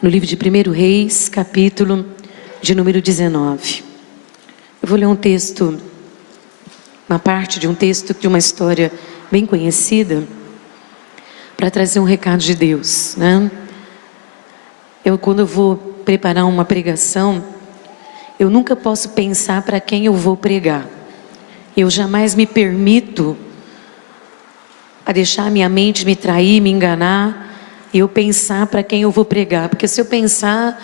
no livro de 1 Reis, capítulo de número 19. Eu vou ler um texto, uma parte de um texto de uma história bem conhecida, para trazer um recado de Deus, né? Quando eu vou preparar uma pregação, eu nunca posso pensar para quem eu vou pregar. Eu jamais me permito a deixar a minha mente me trair, me enganar, e eu pensar para quem eu vou pregar. Porque se eu pensar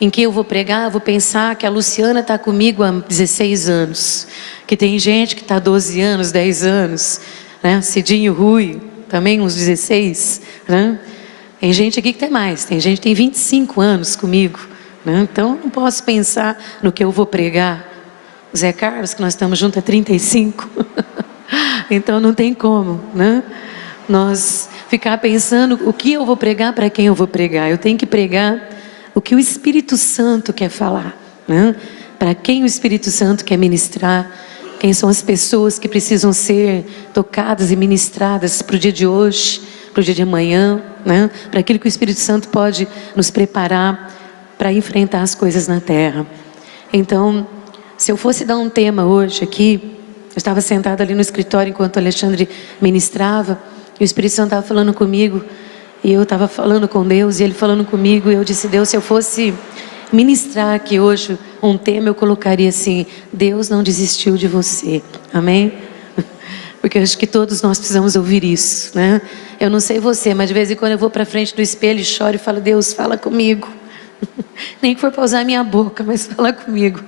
em quem eu vou pregar, eu vou pensar que a Luciana está comigo há 16 anos, que tem gente que está há 12 anos, 10 anos, né? Cidinho Rui, também uns 16, né? Tem gente aqui que tem mais, tem gente que tem 25 anos comigo, né? Então não posso pensar no que eu vou pregar. O Zé Carlos, que nós estamos juntos há 35, então não tem como, né? Nós ficar pensando o que eu vou pregar, para quem eu vou pregar. Eu tenho que pregar o que o Espírito Santo quer falar, né? Para quem o Espírito Santo quer ministrar, quem são as pessoas que precisam ser tocadas e ministradas para o dia de hoje, para o dia de amanhã, né? Para aquilo que o Espírito Santo pode nos preparar para enfrentar as coisas na terra. Então, se eu fosse dar um tema hoje aqui, eu estava sentada ali no escritório enquanto o Alexandre ministrava, e o Espírito Santo estava falando comigo, e eu estava falando com Deus, e Ele falando comigo, e eu disse: Deus, se eu fosse ministrar aqui hoje um tema, eu colocaria assim: Deus não desistiu de você. Amém? Porque eu acho que todos nós precisamos ouvir isso, né? Eu não sei você, mas de vez em quando eu vou para frente do espelho e choro e falo: Deus, fala comigo. Nem que for para usar a minha boca, mas fala comigo,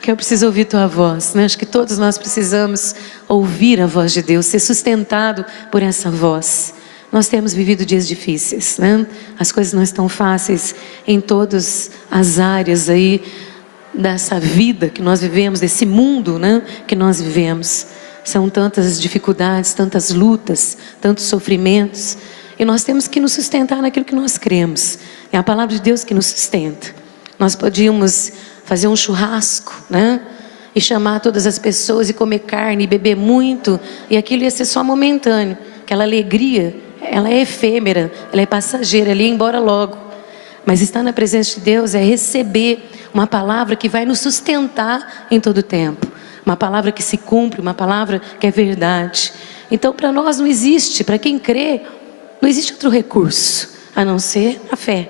que eu preciso ouvir tua voz, né? Acho que todos nós precisamos ouvir a voz de Deus, ser sustentado por essa voz. Nós temos vivido dias difíceis, né? As coisas não estão fáceis em todas as áreas aí dessa vida que nós vivemos, desse mundo, né, que nós vivemos. São tantas dificuldades, tantas lutas, tantos sofrimentos, e nós temos que nos sustentar naquilo que nós cremos. É a palavra de Deus que nos sustenta. Nós podíamos fazer um churrasco, né? E chamar todas as pessoas e comer carne e beber muito, e aquilo ia ser só momentâneo. Aquela alegria, ela é efêmera, ela é passageira, ela ia embora logo. Mas estar na presença de Deus é receber uma palavra que vai nos sustentar em todo o tempo. Uma palavra que se cumpre, uma palavra que é verdade. Então, para nós não existe, para quem crê, não existe outro recurso a não ser a fé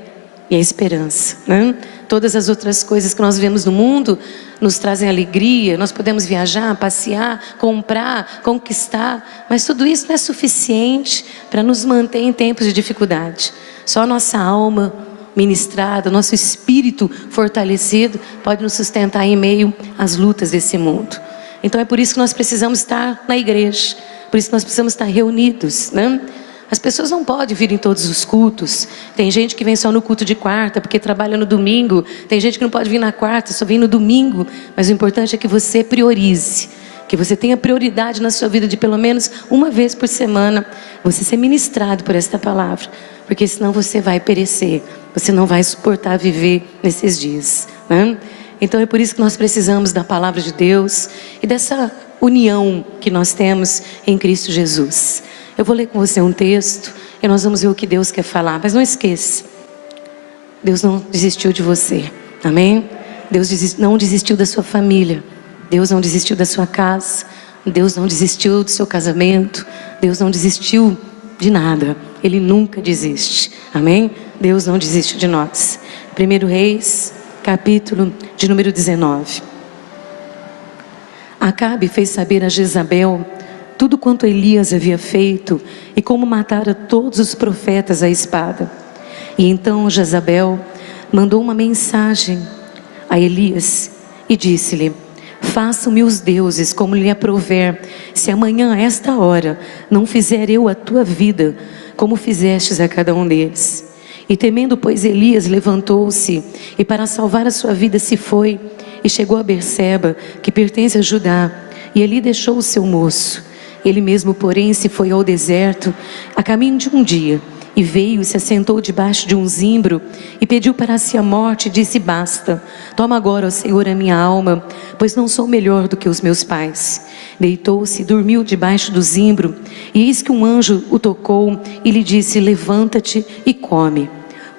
e a esperança, né? Todas as outras coisas que nós vemos no mundo nos trazem alegria. Nós podemos viajar, passear, comprar, conquistar, mas tudo isso não é suficiente para nos manter em tempos de dificuldade. Só a nossa alma ministrada, nosso espírito fortalecido pode nos sustentar em meio às lutas desse mundo. Então é por isso que nós precisamos estar na igreja, por isso que nós precisamos estar reunidos, né? As pessoas não podem vir em todos os cultos. Tem gente que vem só no culto de quarta porque trabalha no domingo. Tem gente que não pode vir na quarta, só vem no domingo. Mas o importante é que você priorize, que você tenha prioridade na sua vida de pelo menos uma vez por semana você ser ministrado por esta palavra, porque senão você vai perecer, você não vai suportar viver nesses dias, né? Então é por isso que nós precisamos da palavra de Deus e dessa união que nós temos em Cristo Jesus. Eu vou ler com você um texto e nós vamos ver o que Deus quer falar. Mas não esqueça, Deus não desistiu de você, amém? Deus não desistiu da sua família, Deus não desistiu da sua casa, Deus não desistiu do seu casamento, Deus não desistiu de nada. Ele nunca desiste, amém? Deus não desiste de nós. 1 Reis, capítulo de número 19. Acabe fez saber a Jezabel tudo quanto Elias havia feito e como matara todos os profetas à espada. E então Jezabel mandou uma mensagem a Elias e disse-lhe: façam-me os deuses como lhe aprouver, se amanhã a esta hora não fizer eu a tua vida como fizestes a cada um deles. E temendo, pois, Elias levantou-se e para salvar a sua vida se foi e chegou a Berseba, que pertence a Judá, e ali deixou o seu moço. Ele mesmo, porém, se foi ao deserto a caminho de um dia, e veio e se assentou debaixo de um zimbro e pediu para si a morte e disse: basta, toma agora, ó Senhor, a minha alma, pois não sou melhor do que os meus pais. Deitou-se e dormiu debaixo do zimbro, e eis que um anjo o tocou e lhe disse: levanta-te e come.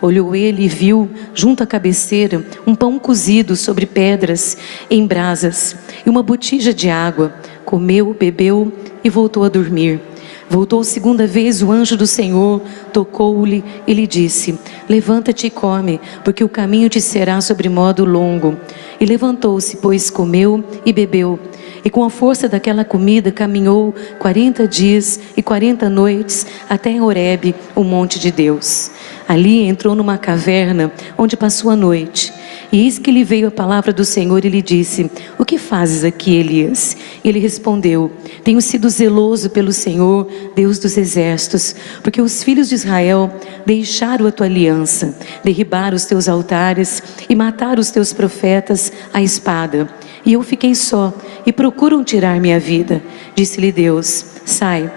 Olhou ele e viu, junto à cabeceira, um pão cozido sobre pedras em brasas e uma botija de água. Comeu, bebeu e voltou a dormir. Voltou segunda vez o anjo do Senhor, tocou-lhe e lhe disse: levanta-te e come, porque o caminho te será sobremodo longo. E levantou-se, pois comeu e bebeu. E com a força daquela comida caminhou 40 dias e 40 noites até em Horebe, o monte de Deus. Ali entrou numa caverna, onde passou a noite. E eis que lhe veio a palavra do Senhor e lhe disse: o que fazes aqui, Elias? E ele respondeu: tenho sido zeloso pelo Senhor, Deus dos exércitos, porque os filhos de Israel deixaram a tua aliança, derribaram os teus altares e mataram os teus profetas à espada. E eu fiquei só, e procuram tirar minha vida. Disse-lhe Deus: sai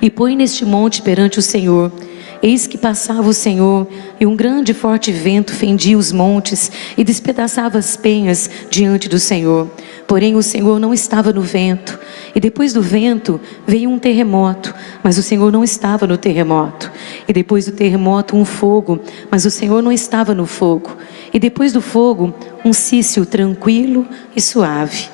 e põe neste monte perante o Senhor. Eis que passava o Senhor, e um grande e forte vento fendia os montes e despedaçava as penhas diante do Senhor. Porém o Senhor não estava no vento. E depois do vento veio um terremoto, mas o Senhor não estava no terremoto. E depois do terremoto um fogo, mas o Senhor não estava no fogo. E depois do fogo um cício tranquilo e suave.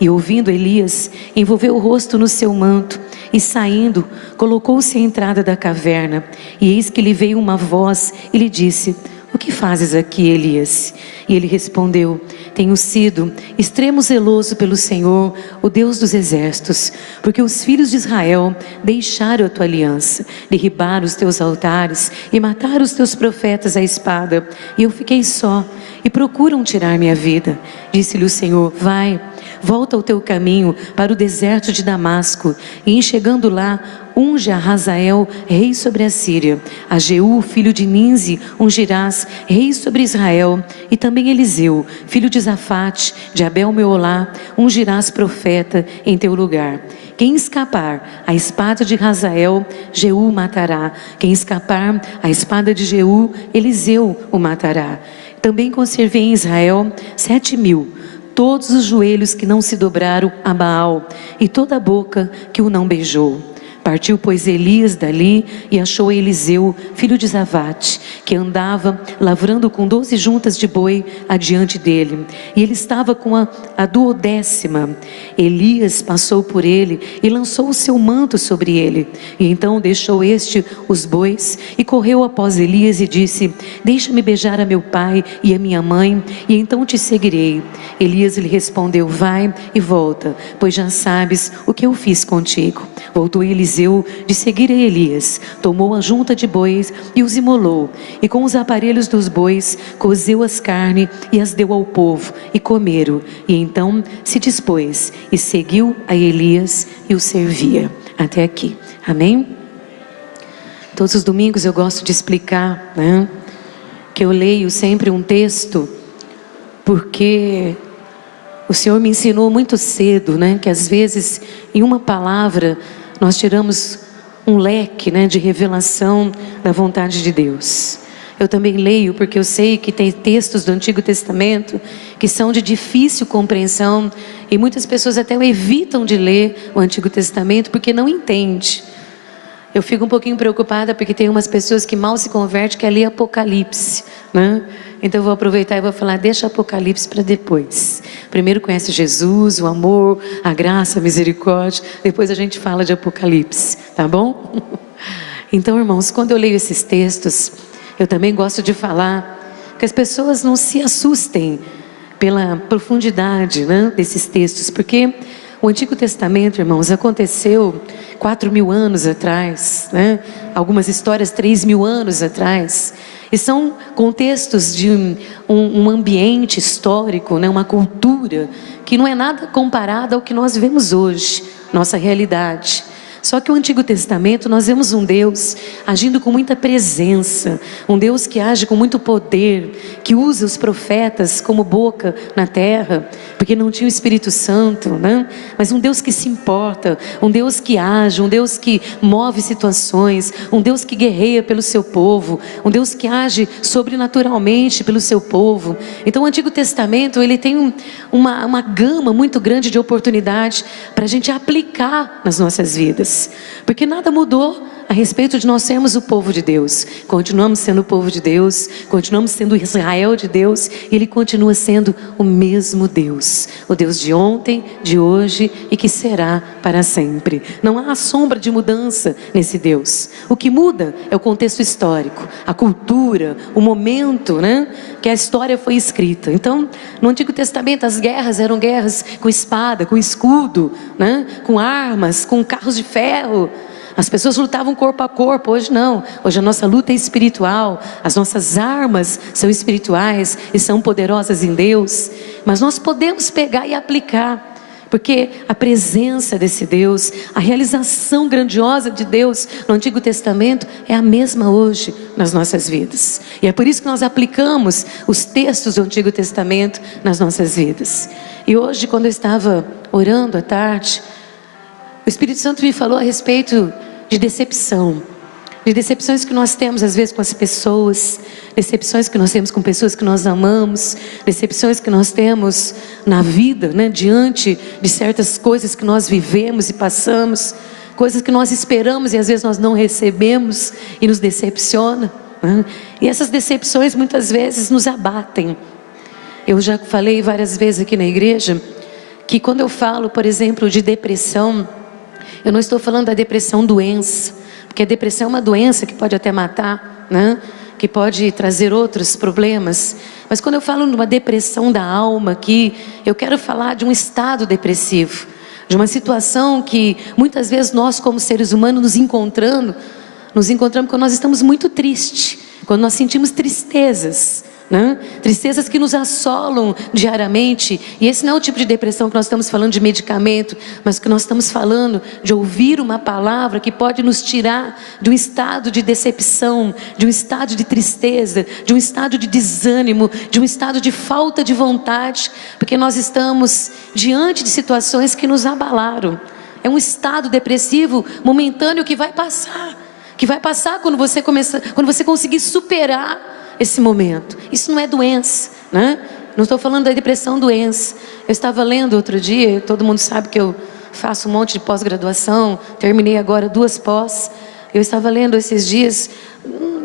E ouvindo Elias, envolveu o rosto no seu manto, e saindo, colocou-se à entrada da caverna. E eis que lhe veio uma voz e lhe disse: o que fazes aqui, Elias? E ele respondeu: tenho sido extremo zeloso pelo Senhor, o Deus dos exércitos, porque os filhos de Israel deixaram a tua aliança, derribaram os teus altares e mataram os teus profetas à espada. E eu fiquei só, e procuram tirar minha vida. Disse-lhe o Senhor: vai, volta ao teu caminho para o deserto de Damasco, e em chegando lá, unge a Hazael, rei sobre a Síria. A Jeú, filho de Ninzi, ungirás, rei sobre Israel. E também Eliseu, filho de Zafate, de Abel-Meolá, ungirás profeta em teu lugar. Quem escapar à espada de Hazael, Jeú matará. Quem escapar à espada de Jeú, Eliseu o matará. Também conservei em Israel 7.000, todos os joelhos que não se dobraram a Baal, e toda a boca que o não beijou. Partiu, pois, Elias dali e achou Eliseu, filho de Zafate, que andava lavrando com 12 juntas de boi adiante dele. E ele estava com a 12ª. Elias passou por ele e lançou o seu manto sobre ele. E então deixou este os bois e correu após Elias e disse: deixa-me beijar a meu pai e a minha mãe, e então te seguirei. Elias lhe respondeu: vai e volta, pois já sabes o que eu fiz contigo. Voltou Eliseu de seguir a Elias, tomou a junta de bois e os imolou, e com os aparelhos dos bois cozeu as carnes e as deu ao povo, e comeram. E então se dispôs e seguiu a Elias e o servia. Até aqui, amém? Todos os domingos eu gosto de explicar, né, que eu leio sempre um texto, porque o Senhor me ensinou muito cedo, né, que às vezes em uma palavra nós tiramos um leque, né, de revelação da vontade de Deus. Eu também leio porque eu sei que tem textos do Antigo Testamento que são de difícil compreensão, e muitas pessoas até evitam de ler o Antigo Testamento porque não entende. Eu fico um pouquinho preocupada porque tem umas pessoas que mal se convertem, que é ler Apocalipse, né? Então eu vou aproveitar e vou falar: deixa Apocalipse para depois. Primeiro conhece Jesus, o amor, a graça, a misericórdia, depois a gente fala de Apocalipse, tá bom? Então, irmãos, quando eu leio esses textos, eu também gosto de falar que as pessoas não se assustem pela profundidade, né, desses textos, porque o Antigo Testamento, irmãos, aconteceu 4.000 anos atrás, né? Algumas histórias 3.000 anos atrás, e são contextos de um ambiente histórico, né? Uma cultura que não é nada comparada ao que nós vemos hoje, nossa realidade. Só que o Antigo Testamento nós vemos um Deus agindo com muita presença, um Deus que age com muito poder, que usa os profetas como boca na terra, porque não tinha o Espírito Santo, né? Mas um Deus que se importa, um Deus que age, um Deus que move situações, um Deus que guerreia pelo seu povo, um Deus que age sobrenaturalmente pelo seu povo. Então o Antigo Testamento ele tem uma gama muito grande de oportunidades para a gente aplicar nas nossas vidas. dias, porque nada mudou a respeito de nós sermos o povo de Deus. Continuamos sendo o povo de Deus, continuamos sendo o Israel de Deus, e Ele continua sendo o mesmo Deus, o Deus de ontem, de hoje e que será para sempre. Não há sombra de mudança nesse Deus. O que muda é o contexto histórico, a cultura, o momento, né, que a história foi escrita. Então, no Antigo Testamento, as guerras eram guerras com espada, com escudo, né, com armas, com carros de ferro. As pessoas lutavam corpo a corpo. Hoje não, hoje a nossa luta é espiritual, as nossas armas são espirituais e são poderosas em Deus, mas nós podemos pegar e aplicar, porque a presença desse Deus, a realização grandiosa de Deus no Antigo Testamento é a mesma hoje nas nossas vidas, e é por isso que nós aplicamos os textos do Antigo Testamento nas nossas vidas. E hoje, quando eu estava orando à tarde, o Espírito Santo me falou a respeito de decepção, de decepções que nós temos às vezes com as pessoas, decepções que nós temos com pessoas que nós amamos, decepções que nós temos na vida, né, diante de certas coisas que nós vivemos e passamos, coisas que nós esperamos e às vezes nós não recebemos e nos decepciona, né? E essas decepções muitas vezes nos abatem. Eu já falei várias vezes aqui na igreja que quando eu falo, por exemplo, de depressão, eu não estou falando da depressão doença, porque a depressão é uma doença que pode até matar, né? Que pode trazer outros problemas. Mas quando eu falo de uma depressão da alma aqui, eu quero falar de um estado depressivo, de uma situação que muitas vezes nós como seres humanos nos encontramos quando nós estamos muito tristes, quando nós sentimos tristezas, né? Tristezas que nos assolam diariamente. E esse não é o tipo de depressão que nós estamos falando de medicamento, mas que nós estamos falando de ouvir uma palavra que pode nos tirar de um estado de decepção, de um estado de tristeza, de um estado de desânimo, de um estado de falta de vontade, porque nós estamos diante de situações que nos abalaram. É um estado depressivo momentâneo que vai passar quando você conseguir superar esse momento. Isso não é doença, né? Não estou falando da depressão doença. Eu estava lendo outro dia, todo mundo sabe que eu faço um monte de pós-graduação, terminei agora 2 pós. Eu estava lendo esses dias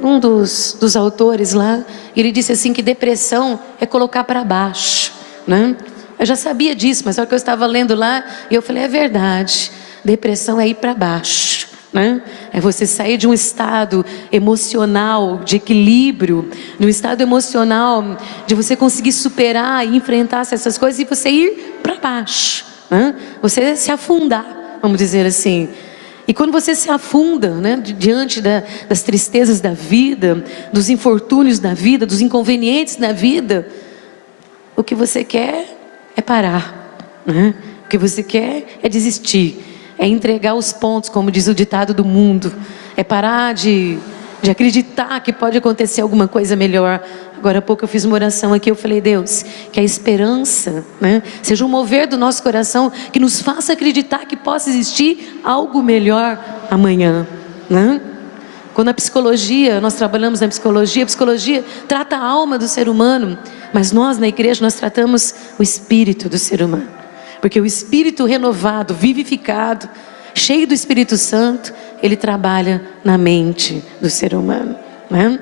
um dos autores lá, e ele disse assim que depressão é colocar para baixo, né? Eu já sabia disso, mas na hora que eu estava lendo lá, eu falei, é verdade, depressão é ir para baixo, né? É você sair de um estado emocional de equilíbrio, de um estado emocional de você conseguir superar e enfrentar essas coisas, e você ir para baixo, né? Você se afundar, vamos dizer assim. E quando você se afunda, né, diante das tristezas da vida, dos infortúnios da vida, dos inconvenientes da vida, o que você quer é parar, né? O que você quer é desistir, é entregar os pontos, como diz o ditado do mundo, é parar de acreditar que pode acontecer alguma coisa melhor. Agora há pouco eu fiz uma oração aqui, eu falei, Deus, que a esperança, né, seja um mover do nosso coração, que nos faça acreditar que possa existir algo melhor amanhã, né? Quando a psicologia, nós trabalhamos na psicologia, a psicologia trata a alma do ser humano, mas nós na igreja nós tratamos o espírito do ser humano, porque o espírito renovado, vivificado, cheio do Espírito Santo, ele trabalha na mente do ser humano, né?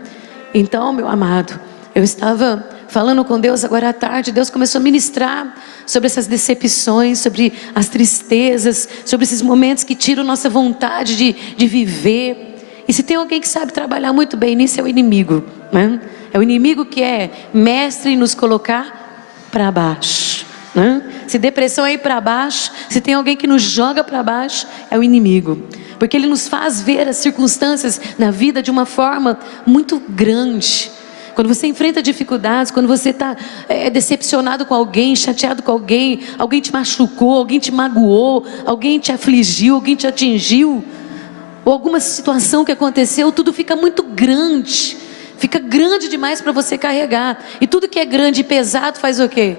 Então, meu amado, eu estava falando com Deus agora à tarde, Deus começou a ministrar sobre essas decepções, sobre as tristezas, sobre esses momentos que tiram nossa vontade de viver. E se tem alguém que sabe trabalhar muito bem nisso, é o inimigo, né? É o inimigo que é mestre em nos colocar para baixo, né? Se depressão é ir para baixo, se tem alguém que nos joga para baixo, é o inimigo, porque ele nos faz ver as circunstâncias na vida de uma forma muito grande. Quando você enfrenta dificuldades, quando você está decepcionado com alguém, chateado com alguém, alguém te machucou, alguém te magoou, alguém te afligiu, alguém te atingiu, ou alguma situação que aconteceu, tudo fica muito grande, fica grande demais para você carregar, e tudo que é grande e pesado faz o quê?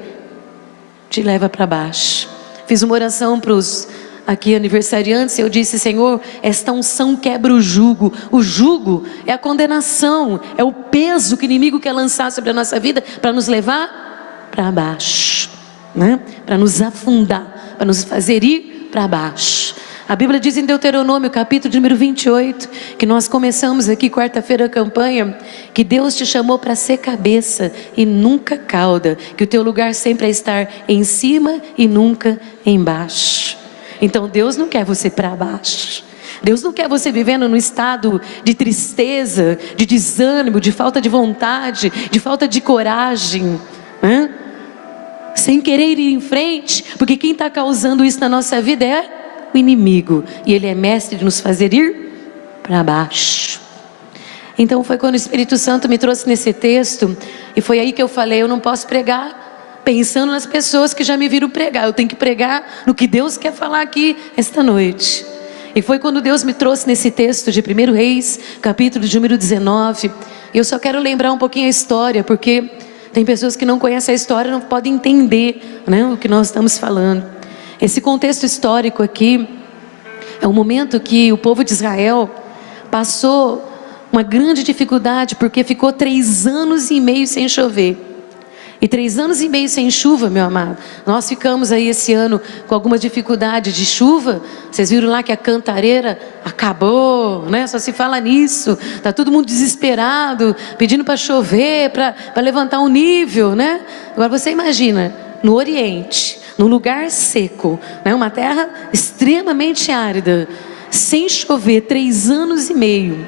Te leva para baixo. Fiz uma oração para os aqui aniversariantes, eu disse, Senhor, esta unção quebra o jugo é a condenação, é o peso que o inimigo quer lançar sobre a nossa vida, para nos levar para baixo, né? Para nos afundar, para nos fazer ir para baixo. A Bíblia diz em Deuteronômio, capítulo de número 28, que nós começamos aqui quarta-feira a campanha, que Deus te chamou para ser cabeça e nunca cauda, que o teu lugar sempre é estar em cima e nunca embaixo. Então Deus não quer você para baixo. Deus não quer você vivendo num estado de tristeza, de desânimo, de falta de vontade, de falta de coragem, né? Sem querer ir em frente, porque quem está causando isso na nossa vida é o inimigo, e ele é mestre de nos fazer ir para baixo. Então foi quando o Espírito Santo me trouxe nesse texto, e foi aí que eu falei: eu não posso pregar pensando nas pessoas que já me viram pregar, eu tenho que pregar no que Deus quer falar aqui esta noite. E foi quando Deus me trouxe nesse texto de 1 Reis, capítulo de número 19. E eu só quero lembrar um pouquinho a história, porque tem pessoas que não conhecem a história, não podem entender, né, o que nós estamos falando. Esse contexto histórico aqui é um momento que o povo de Israel passou uma grande dificuldade, porque ficou 3 anos e meio sem chover. E 3 anos e meio sem chuva, meu amado. Nós ficamos aí esse ano com alguma dificuldade de chuva. Vocês viram lá que a cantareira acabou, né? Só se fala nisso. Está todo mundo desesperado, pedindo para chover, para levantar um nível, né? Agora você imagina, no Oriente, num lugar seco, né? Uma terra extremamente árida, sem chover 3 anos e meio.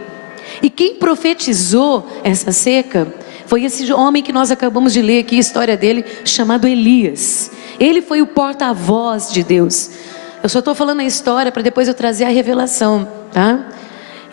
E quem profetizou essa seca foi esse homem que nós acabamos de ler aqui a história dele, chamado Elias. Ele foi o porta-voz de Deus. Eu só estou falando a história para depois eu trazer a revelação, tá?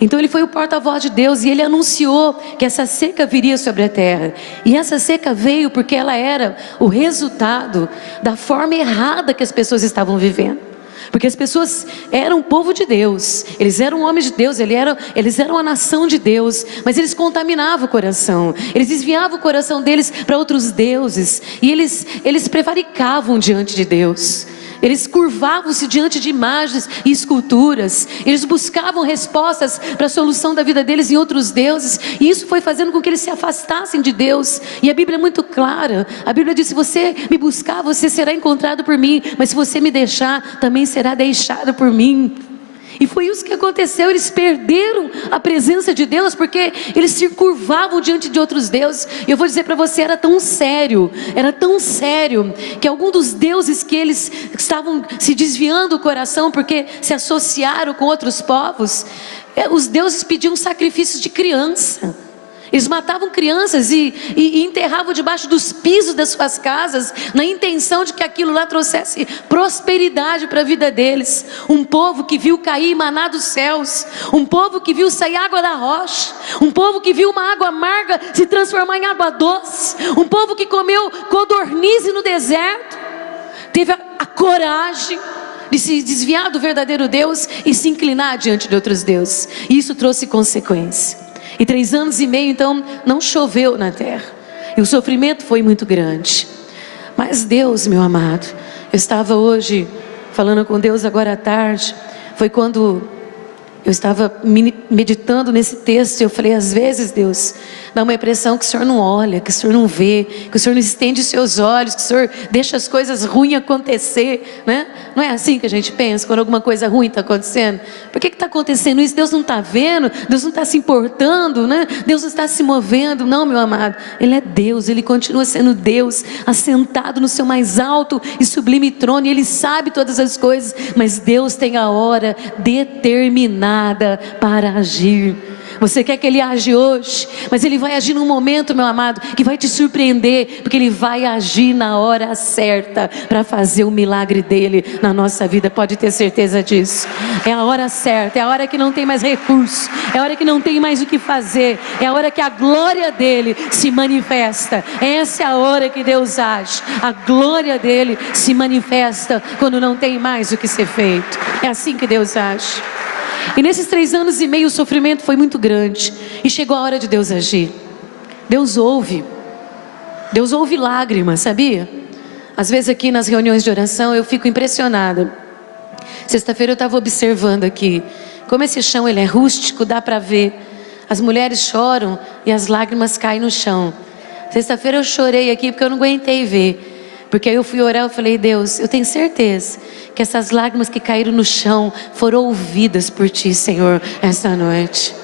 Então ele foi o porta-voz de Deus, e ele anunciou que essa seca viria sobre a terra. E essa seca veio porque ela era o resultado da forma errada que as pessoas estavam vivendo. Porque as pessoas eram o povo de Deus, eles eram homens de Deus, eles eram a nação de Deus, mas eles contaminavam o coração, eles desviavam o coração deles para outros deuses, e eles prevaricavam diante de Deus. Eles curvavam-se diante de imagens e esculturas. Eles buscavam respostas para a solução da vida deles em outros deuses. E isso foi fazendo com que eles se afastassem de Deus. E a Bíblia é muito clara. A Bíblia diz: se você me buscar, você será encontrado por mim. Mas se você me deixar, também será deixado por mim. E foi isso que aconteceu. Eles perderam a presença de Deus, porque eles se curvavam diante de outros deuses. E eu vou dizer para você, era tão sério, que algum dos deuses que eles estavam se desviando o coração, porque se associaram com outros povos, os deuses pediam sacrifícios de criança. Eles matavam crianças e enterravam debaixo dos pisos das suas casas, na intenção de que aquilo lá trouxesse prosperidade para a vida deles. Um povo que viu cair maná dos céus, um povo que viu sair água da rocha, um povo que viu uma água amarga se transformar em água doce, um povo que comeu codornize no deserto, teve a coragem de se desviar do verdadeiro Deus e se inclinar diante de outros deuses. E isso trouxe consequência. E 3 anos e meio então não choveu na terra, e o sofrimento foi muito grande. Mas Deus, meu amado, eu estava hoje falando com Deus agora à tarde, foi quando eu estava meditando nesse texto, e eu falei: às vezes, Deus, dá uma impressão que o Senhor não olha, que o Senhor não vê, que o Senhor não estende os seus olhos, que o Senhor deixa as coisas ruins acontecer, né? Não é assim que a gente pensa quando alguma coisa ruim está acontecendo? Por que está acontecendo isso? Deus não está vendo? Deus não está se importando, né? Deus não está se movendo? Não, meu amado, Ele é Deus, Ele continua sendo Deus, assentado no seu mais alto e sublime trono, e Ele sabe todas as coisas, mas Deus tem a hora determinada para agir. Você quer que Ele age hoje, mas Ele vai agir num momento, meu amado, que vai te surpreender, porque Ele vai agir na hora certa para fazer o milagre dEle na nossa vida. Pode ter certeza disso. É a hora certa, é a hora que não tem mais recurso, é a hora que não tem mais o que fazer, é a hora que a glória dEle se manifesta. Essa é a hora que Deus age. A glória dEle se manifesta quando não tem mais o que ser feito. É assim que Deus age. E nesses 3 anos e meio o sofrimento foi muito grande, e chegou a hora de Deus agir. Deus ouve lágrimas, sabia? Às vezes aqui nas reuniões de oração eu fico impressionada. Sexta-feira eu estava observando aqui como esse chão ele é rústico, dá para ver. As mulheres choram e as lágrimas caem no chão. Sexta-feira eu chorei aqui porque eu não aguentei ver. Porque aí eu fui orar, eu falei: Deus, eu tenho certeza que essas lágrimas que caíram no chão foram ouvidas por Ti, Senhor, essa noite.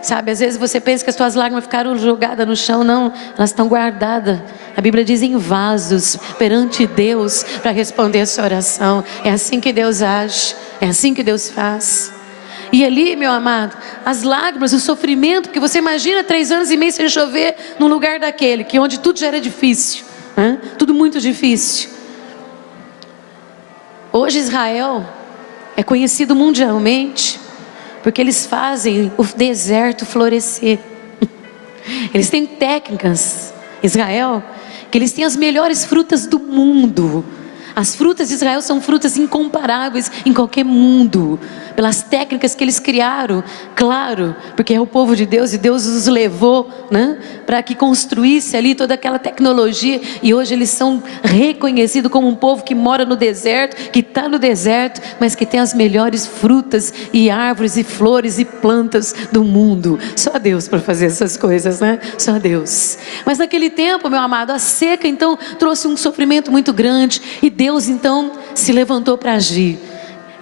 Sabe, às vezes você pensa que as suas lágrimas ficaram jogadas no chão. Não, elas estão guardadas. A Bíblia diz em vasos, perante Deus, para responder a sua oração. É assim que Deus age, é assim que Deus faz. E ali, meu amado, as lágrimas, o sofrimento, porque você imagina 3 anos e meio sem chover num lugar daquele, que onde tudo já era difícil, né? Tudo muito difícil. Hoje Israel é conhecido mundialmente porque eles fazem o deserto florescer. Eles têm técnicas, Israel, que eles têm as melhores frutas do mundo. As frutas de Israel são frutas incomparáveis em qualquer mundo, pelas técnicas que eles criaram, claro, porque é o povo de Deus e Deus os levou, né, para que construísse ali toda aquela tecnologia. E hoje eles são reconhecidos como um povo que mora no deserto, que está no deserto, mas que tem as melhores frutas e árvores e flores e plantas do mundo. Só Deus para fazer essas coisas, né? Só Deus. Mas naquele tempo, meu amado, a seca então trouxe um sofrimento muito grande, e Deus então se levantou para agir.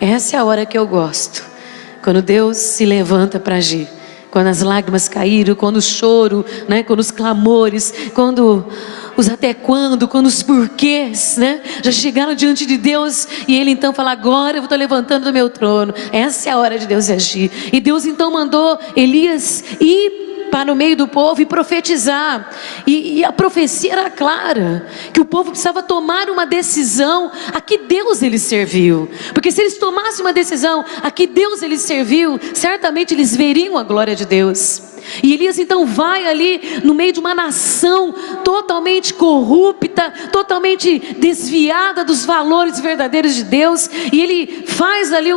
Essa é a hora que eu gosto, quando Deus se levanta para agir, quando as lágrimas caíram, quando o choro, né, quando os clamores, quando os até quando os porquês, né, já chegaram diante de Deus, e Ele então fala: agora eu estou levantando do meu trono. Essa é a hora de Deus agir. E Deus então mandou Elias ir para o meio do povo e profetizar, e a profecia era clara, que o povo precisava tomar uma decisão a que Deus eles serviu, porque se eles tomassem uma decisão a que Deus eles serviu, certamente eles veriam a glória de Deus. E Elias então vai ali no meio de uma nação totalmente corrupta, totalmente desviada dos valores verdadeiros de Deus, e ele faz ali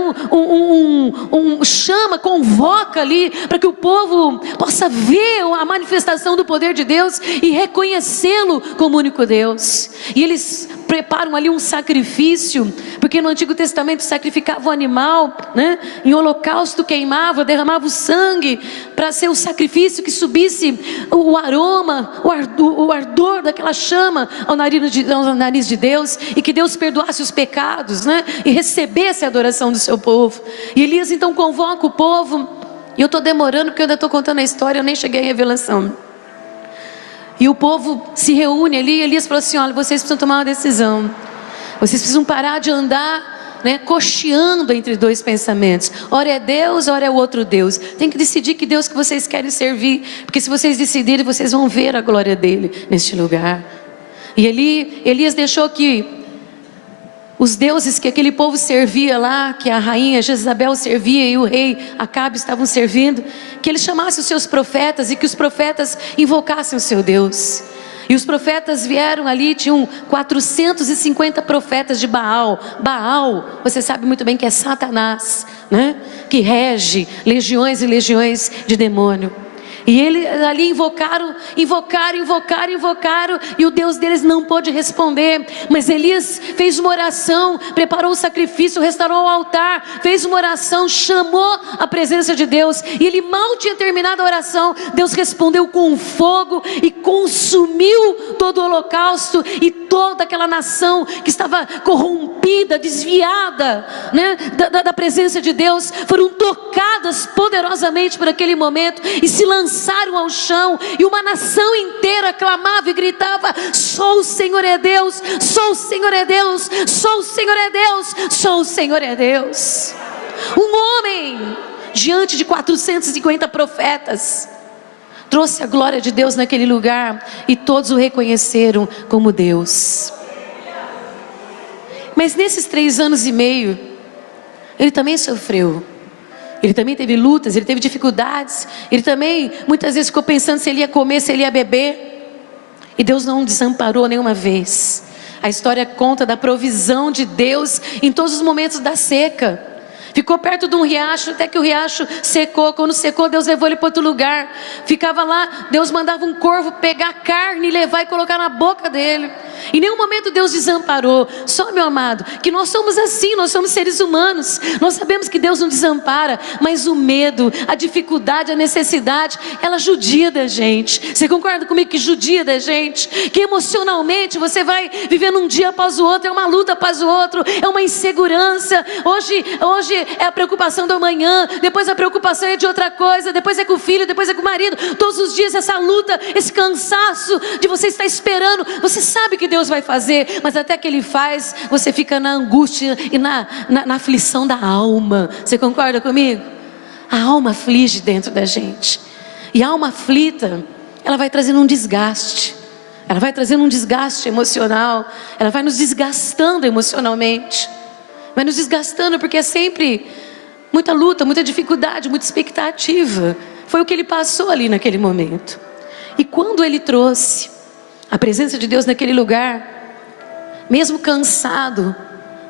convoca ali para que o povo possa ver a manifestação do poder de Deus e reconhecê-lo como único Deus. E eles preparam ali um sacrifício, porque no Antigo Testamento sacrificava o animal, né? Em holocausto queimava, derramava o sangue para ser o sacrifício que subisse o aroma, o ardor daquela chama ao nariz de Deus, e que Deus perdoasse os pecados, né? E recebesse a adoração do seu povo. E Elias então convoca o povo, e eu estou demorando porque eu ainda estou contando a história, eu nem cheguei à revelação. E o povo se reúne ali, e Elias falou assim: olha, vocês precisam tomar uma decisão, vocês precisam parar de andar, né, cocheando entre dois pensamentos. Ora é Deus, ora é o outro Deus. Tem que decidir que Deus que vocês querem servir, porque se vocês decidirem, vocês vão ver a glória dele neste lugar. E ali Elias deixou que os deuses que aquele povo servia lá, que a rainha Jezabel servia e o rei Acabe estavam servindo, que ele chamasse os seus profetas e que os profetas invocassem o seu Deus. E os profetas vieram ali, tinham 450 profetas de Baal. Baal, você sabe muito bem que é Satanás, né? Que rege legiões e legiões de demônio. E eles ali invocaram, e o Deus deles não pôde responder. Mas Elias fez uma oração, preparou o sacrifício, restaurou o altar, fez uma oração, chamou a presença de Deus. E ele mal tinha terminado a oração, Deus respondeu com fogo e consumiu todo o holocausto. E toda aquela nação que estava corrompida, desviada, né, da presença de Deus, foram tocadas poderosamente por aquele momento e se lançaram ao chão, e uma nação inteira clamava e gritava: só o Senhor é Deus, só o Senhor é Deus, só o Senhor é Deus, só o Senhor é Deus. Um homem diante de 450 profetas trouxe a glória de Deus naquele lugar, e todos o reconheceram como Deus. Mas nesses 3 anos e meio ele também sofreu, ele também teve lutas, ele teve dificuldades, ele também muitas vezes ficou pensando se ele ia comer, se ele ia beber, e Deus não o desamparou nenhuma vez. A história conta da provisão de Deus em todos os momentos da seca. Ficou perto de um riacho, até que o riacho secou. Quando secou, Deus levou ele para outro lugar. Ficava lá, Deus mandava um corvo pegar carne e levar e colocar na boca dele. Em nenhum momento Deus desamparou. Só, meu amado, que nós somos assim, nós somos seres humanos. Nós sabemos que Deus não desampara, mas o medo, a dificuldade, a necessidade, ela judia da gente. Você concorda comigo que judia da gente? Que emocionalmente você vai vivendo um dia após o outro, é uma luta após o outro, é uma insegurança. Hoje é a preocupação do amanhã, depois a preocupação é de outra coisa, depois é com o filho, depois é com o marido. Todos os dias essa luta, esse cansaço de você estar esperando. Você sabe que Deus vai fazer, mas até que Ele faz, você fica na angústia e na aflição da alma. Você concorda comigo? A alma aflige dentro da gente. E a alma aflita, ela vai trazendo um desgaste. Ela vai trazendo um desgaste emocional. Ela vai nos desgastando emocionalmente. Vai nos desgastando porque é sempre muita luta, muita dificuldade, muita expectativa. Foi o que ele passou ali naquele momento. E quando ele trouxe a presença de Deus naquele lugar, mesmo cansado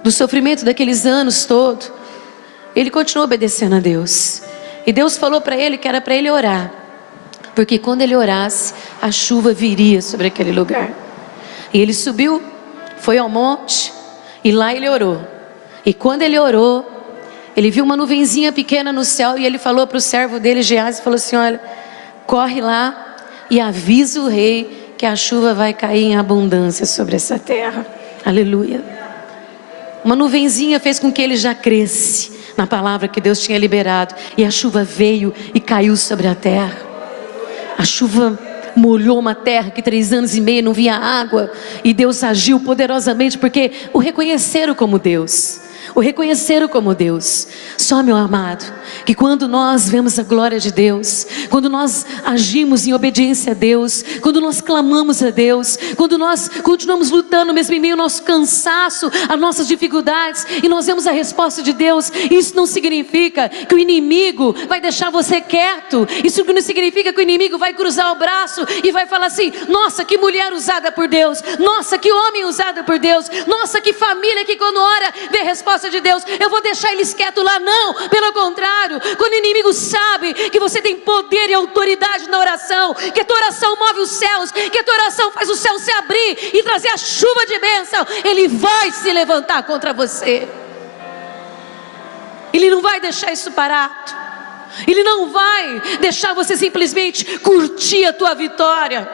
do sofrimento daqueles anos todos, ele continuou obedecendo a Deus. E Deus falou para ele que era para ele orar, porque quando ele orasse, a chuva viria sobre aquele lugar. E ele subiu, foi ao monte, e lá ele orou. E quando ele orou, ele viu uma nuvenzinha pequena no céu, e ele falou para o servo dele, Geazi, falou assim: olha, corre lá e avisa o rei que a chuva vai cair em abundância sobre essa terra. Aleluia. Uma nuvenzinha fez com que ele já cresce na palavra que Deus tinha liberado, e a chuva veio e caiu sobre a terra. A chuva molhou uma terra que 3 anos e meio não via água, e Deus agiu poderosamente, porque o reconheceram como Deus. O reconheceram como Deus. Só, meu amado, que quando nós vemos a glória de Deus, quando nós agimos em obediência a Deus, quando nós clamamos a Deus, quando nós continuamos lutando mesmo em meio ao nosso cansaço, às nossas dificuldades, e nós vemos a resposta de Deus, isso não significa que o inimigo vai deixar você quieto. Isso não significa que o inimigo vai cruzar o braço e vai falar assim: nossa, que mulher usada por Deus, nossa, que homem usado por Deus, nossa, que família que quando ora vê a resposta de Deus, eu vou deixar eles quietos lá. Não, pelo contrário, quando o inimigo sabe que você tem poder e autoridade na oração, que a tua oração move os céus, que a tua oração faz o céu se abrir e trazer a chuva de bênção, ele vai se levantar contra você. Ele não vai deixar isso parado. Ele não vai deixar você simplesmente curtir a tua vitória.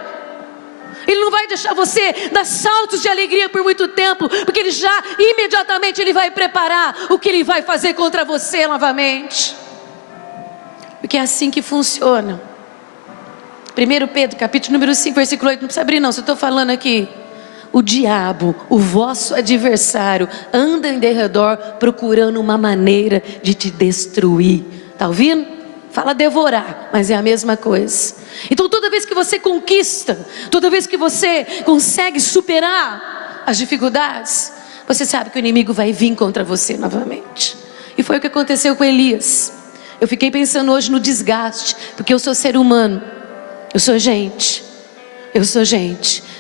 Ele não vai deixar você dar saltos de alegria por muito tempo, porque ele já, imediatamente, ele vai preparar o que ele vai fazer contra você novamente. Porque é assim que funciona. 1 Pedro, capítulo número 5, versículo 8, não precisa abrir não, se eu estou falando aqui. O diabo, o vosso adversário, anda em derredor procurando uma maneira de te destruir. Está ouvindo? Fala devorar, mas é a mesma coisa. Então toda vez que você conquista, toda vez que você consegue superar as dificuldades, você sabe que o inimigo vai vir contra você novamente. E foi o que aconteceu com Elias. Eu fiquei pensando hoje no desgaste, porque eu sou ser humano, eu sou gente.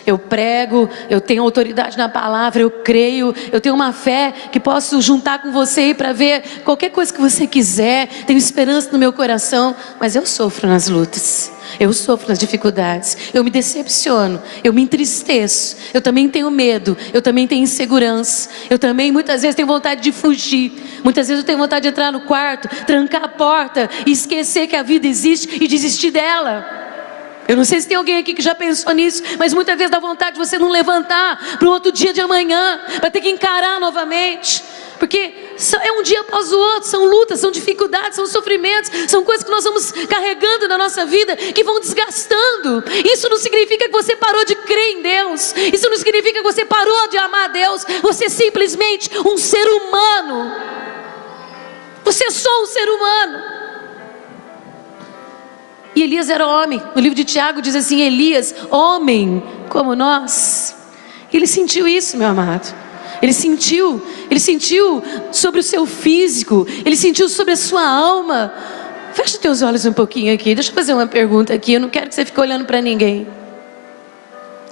Eu prego, eu tenho autoridade na palavra, eu creio, eu tenho uma fé que posso juntar com você para ver qualquer coisa que você quiser, tenho esperança no meu coração, mas eu sofro nas lutas, eu sofro nas dificuldades, eu me decepciono, eu me entristeço, eu também tenho medo, eu também tenho insegurança, eu também muitas vezes tenho vontade de fugir, muitas vezes eu tenho vontade de entrar no quarto, trancar a porta e esquecer que a vida existe e desistir dela. Eu não sei se tem alguém aqui que já pensou nisso, mas muitas vezes dá vontade de você não levantar para o outro dia de amanhã, para ter que encarar novamente, porque é um dia após o outro, são lutas, são dificuldades, são sofrimentos, são coisas que nós vamos carregando na nossa vida, que vão desgastando. Isso não significa que você parou de crer em Deus, isso não significa que você parou de amar a Deus, você é simplesmente um ser humano, você é só um ser humano. E Elias era homem. No livro de Tiago diz assim: Elias, homem como nós. E ele sentiu isso, meu amado. Ele sentiu sobre o seu físico, ele sentiu sobre a sua alma. Fecha os teus olhos um pouquinho aqui, deixa eu fazer uma pergunta aqui, eu não quero que você fique olhando para ninguém.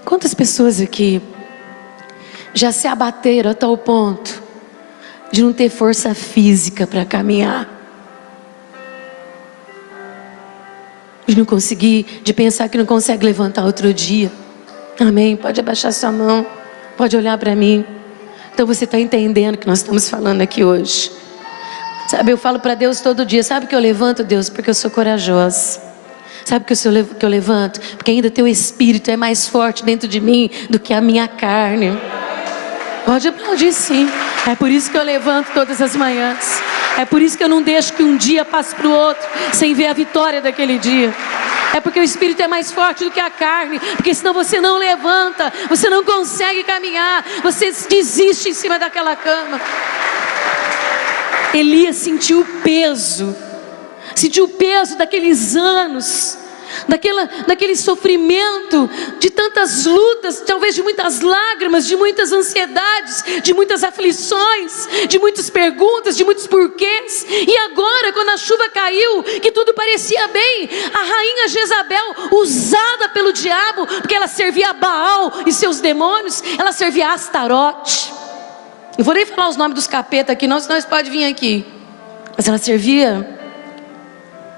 Quantas pessoas aqui já se abateram a tal ponto de não ter força física para caminhar? De não conseguir, de pensar que não consegue levantar outro dia. Amém? Pode abaixar sua mão. Pode olhar para mim. Então você está entendendo o que nós estamos falando aqui hoje. Sabe, eu falo para Deus todo dia, sabe que eu levanto, Deus? Porque eu sou corajosa. Sabe que eu levanto? Porque ainda teu espírito é mais forte dentro de mim do que a minha carne. Pode aplaudir sim. É por isso que eu levanto todas as manhãs. É por isso que eu não deixo que um dia passe para o outro sem ver a vitória daquele dia. É porque o espírito é mais forte do que a carne. Porque senão você não levanta, você não consegue caminhar, você desiste em cima daquela cama. Elias sentiu o peso daqueles anos, daquele sofrimento, de tantas lutas, talvez de muitas lágrimas, de muitas ansiedades, de muitas aflições, de muitas perguntas, de muitos porquês. E agora, quando a chuva caiu, que tudo parecia bem, a rainha Jezabel, usada pelo diabo, porque ela servia a Baal e seus demônios, ela servia a Astarote. Não vou nem falar os nomes dos capetas aqui não, senão eles podem vir aqui. Mas ela servia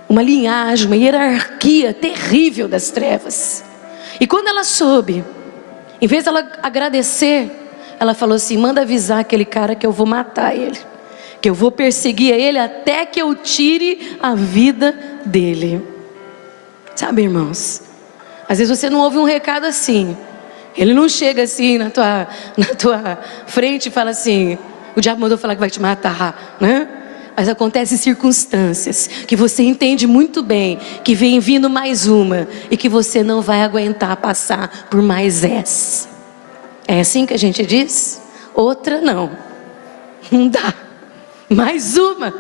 uma linhagem, uma hierarquia terrível das trevas. E quando ela soube, em vez dela agradecer, ela falou assim: manda avisar aquele cara que eu vou matar ele, que eu vou perseguir ele até que eu tire a vida dele. Sabe, irmãos, às vezes você não ouve um recado assim. Ele não chega assim na tua frente e fala assim: o diabo mandou falar que vai te matar, né? Mas acontecem circunstâncias que você entende muito bem, que vem vindo mais uma, e que você não vai aguentar passar por mais essa. É assim que a gente diz? Outra não dá, mais uma.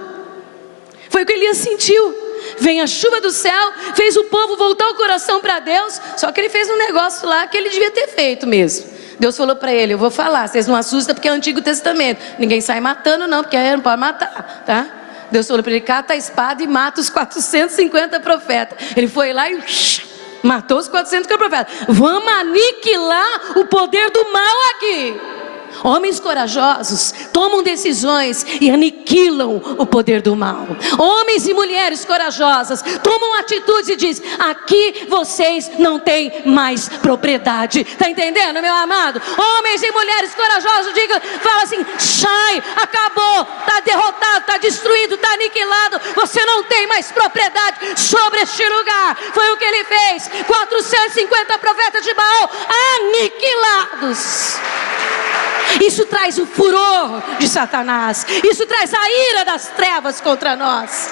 Foi o que Elias sentiu. Vem a chuva do céu, fez o povo voltar o coração para Deus. Só que ele fez um negócio lá que ele devia ter feito mesmo. Deus falou para ele: eu vou falar, vocês não assustam porque é o Antigo Testamento, ninguém sai matando não, porque aí não pode matar, tá? Deus falou para ele: cata a espada e mata os 450 profetas. Ele foi lá e matou os 450 profetas. Vamos aniquilar o poder do mal aqui. Homens corajosos tomam decisões e aniquilam o poder do mal. Homens e mulheres corajosas tomam atitudes e dizem: aqui vocês não têm mais propriedade. Está entendendo, meu amado? Homens e mulheres corajosos fala assim: sai, acabou, está derrotado, está destruído, está aniquilado. Você não tem mais propriedade sobre este lugar. Foi o que ele fez. 450 profetas de Baal aniquilados. Isso traz o furor de Satanás. Isso traz a ira das trevas contra nós.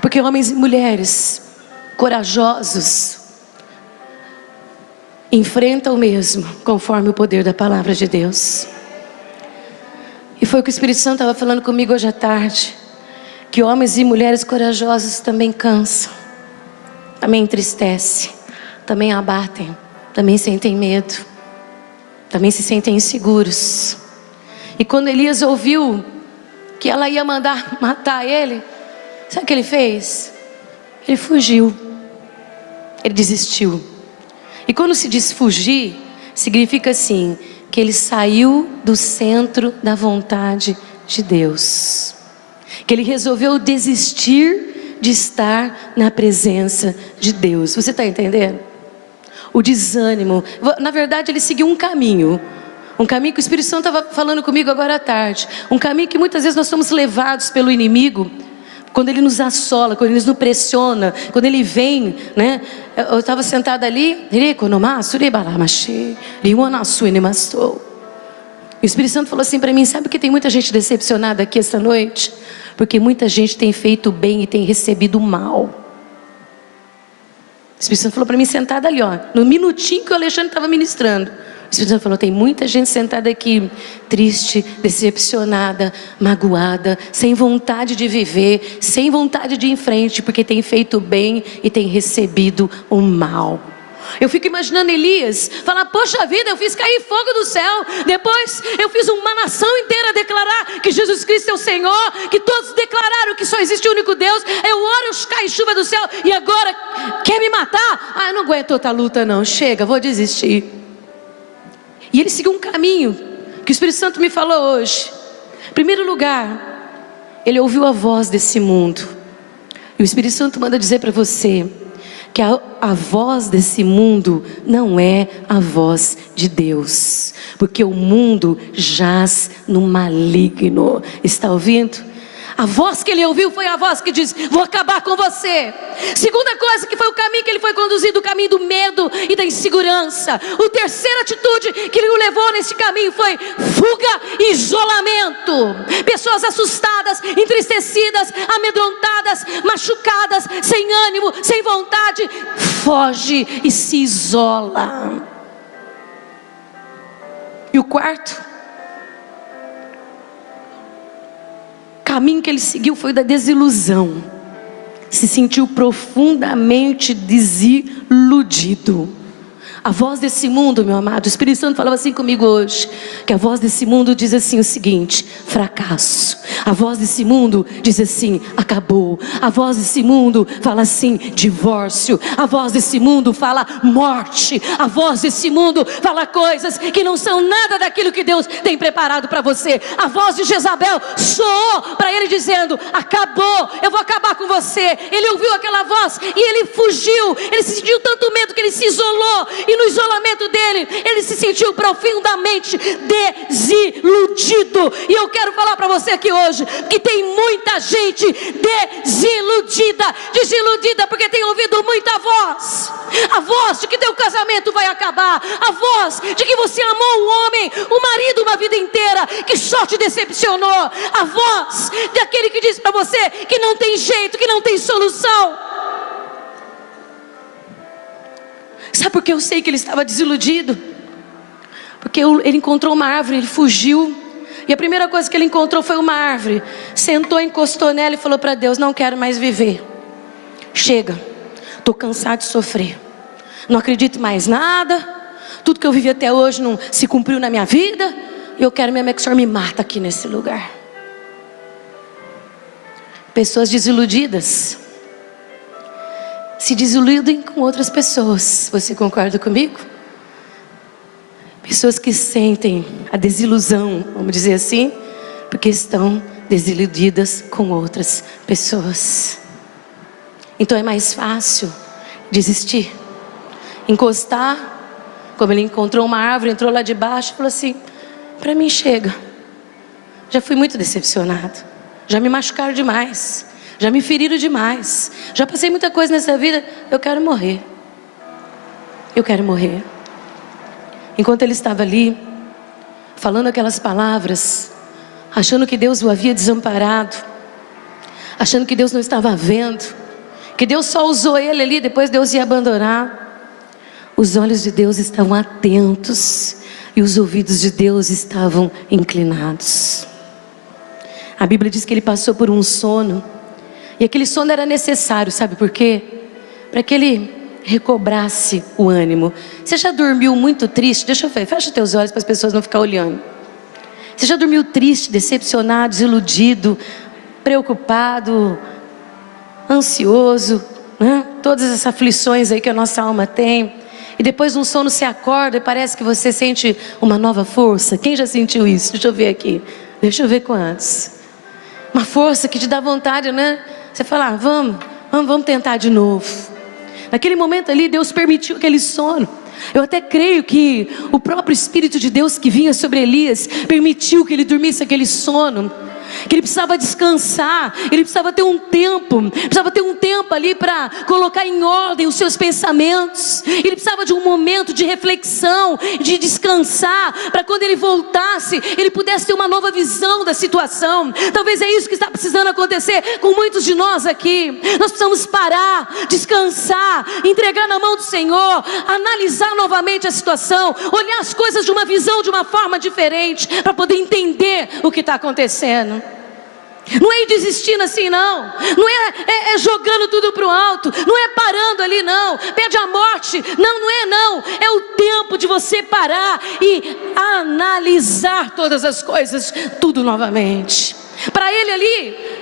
Porque homens e mulheres corajosos enfrentam o mesmo, conforme o poder da palavra de Deus. E foi o que o Espírito Santo estava falando comigo hoje à tarde, que homens e mulheres corajosos também cansam, também entristecem, também abatem, também sentem medo, também se sentem inseguros. E quando Elias ouviu que ela ia mandar matar ele, sabe o que ele fez? Ele fugiu, ele desistiu. E quando se diz fugir, significa assim, que ele saiu do centro da vontade de Deus, que ele resolveu desistir de estar na presença de Deus. Você está entendendo? O desânimo, na verdade ele seguiu um caminho que o Espírito Santo estava falando comigo agora à tarde, um caminho que muitas vezes nós somos levados pelo inimigo, quando ele nos assola, quando ele nos pressiona, quando ele vem, né? Eu estava sentada ali, e o Espírito Santo falou assim para mim: sabe que tem muita gente decepcionada aqui esta noite? Porque muita gente tem feito bem e tem recebido mal. O Espírito Santo falou para mim, sentada ali, ó, no minutinho que o Alexandre estava ministrando. O Espírito Santo falou: tem muita gente sentada aqui, triste, decepcionada, magoada, sem vontade de viver, sem vontade de ir em frente, porque tem feito bem e tem recebido o mal. Eu fico imaginando Elias falar: poxa vida, eu fiz cair fogo do céu, depois eu fiz uma nação inteira declarar que Jesus Cristo é o Senhor, que todos declararam que só existe o único Deus, eu oro, cai chuva do céu, e agora quer me matar? Eu não aguento outra luta não, chega, vou desistir. E ele seguiu um caminho que o Espírito Santo me falou hoje. Em primeiro lugar, ele ouviu a voz desse mundo, e o Espírito Santo manda dizer para você que a voz desse mundo não é a voz de Deus, porque o mundo jaz no maligno. Está ouvindo? A voz que ele ouviu foi a voz que diz: vou acabar com você. Segunda coisa, que foi o caminho que ele foi conduzido, o caminho do medo e da insegurança. A terceira atitude que ele o levou nesse caminho foi fuga e isolamento. Pessoas assustadas, entristecidas, amedrontadas, machucadas, sem ânimo, sem vontade, foge e se isola. E o quarto caminho que ele seguiu foi da desilusão. Se sentiu profundamente desiludido. A voz desse mundo, meu amado, o Espírito Santo falava assim comigo hoje, que a voz desse mundo diz assim o seguinte: fracasso. A voz desse mundo diz assim: acabou. A voz desse mundo fala assim: divórcio. A voz desse mundo fala morte. A voz desse mundo fala coisas que não são nada daquilo que Deus tem preparado para você. A voz de Jezabel soou para ele dizendo: acabou, eu vou acabar com você. Ele ouviu aquela voz e ele fugiu. Ele sentiu tanto medo que ele se isolou. E no isolamento dele, ele se sentiu profundamente desiludido. E eu quero falar para você aqui hoje, que tem muita gente desiludida porque tem ouvido muita voz. A voz de que teu casamento vai acabar. A voz de que você amou um homem, um marido uma vida inteira, que só te decepcionou. A voz daquele que diz para você que não tem jeito, que não tem solução. Sabe por que eu sei que ele estava desiludido? Porque ele encontrou uma árvore, ele fugiu. E a primeira coisa que ele encontrou foi uma árvore. Sentou, encostou nela e falou para Deus: não quero mais viver. Chega, estou cansado de sofrer. Não acredito mais nada. Tudo que eu vivi até hoje não se cumpriu na minha vida. E eu quero mesmo é que o Senhor me mata aqui nesse lugar. Pessoas desiludidas se desiludem com outras pessoas. Você concorda comigo? Pessoas que sentem a desilusão, vamos dizer assim, porque estão desiludidas com outras pessoas. Então é mais fácil desistir, encostar. Como ele encontrou uma árvore, entrou lá debaixo e falou assim: para mim chega, já fui muito decepcionado, já me machucaram demais, já me feriram demais, já passei muita coisa nessa vida, eu quero morrer. Eu quero morrer. Enquanto ele estava ali, falando aquelas palavras, achando que Deus o havia desamparado, achando que Deus não estava vendo, que Deus só usou ele ali, depois Deus ia abandonar, os olhos de Deus estavam atentos e os ouvidos de Deus estavam inclinados. A Bíblia diz que ele passou por um sono. E aquele sono era necessário, sabe por quê? Para que ele recobrasse o ânimo. Você já dormiu muito triste? Deixa eu ver, fecha teus olhos para as pessoas não ficarem olhando. Você já dormiu triste, decepcionado, desiludido, preocupado, ansioso, né? Todas essas aflições aí que a nossa alma tem. E depois de um sono você acorda e parece que você sente uma nova força. Quem já sentiu isso? Deixa eu ver aqui. Deixa eu ver quantos. Uma força que te dá vontade, né? Você fala: vamos tentar de novo. Naquele momento ali, Deus permitiu aquele sono. Eu até creio que o próprio Espírito de Deus que vinha sobre Elias permitiu que ele dormisse aquele sono. Que ele precisava descansar, ele precisava ter um tempo ali para colocar em ordem os seus pensamentos. Ele precisava de um momento de reflexão, de descansar, para quando ele voltasse, ele pudesse ter uma nova visão da situação. Talvez é isso que está precisando acontecer com muitos de nós aqui. Nós precisamos parar, descansar, entregar na mão do Senhor, analisar novamente a situação, olhar as coisas de uma visão, de uma forma diferente, para poder entender o que está acontecendo. Não é ir desistindo assim não, não é jogando tudo para o alto, não é parando ali não, pede a morte, não, é o tempo de você parar e analisar todas as coisas, tudo novamente. Para ele ali,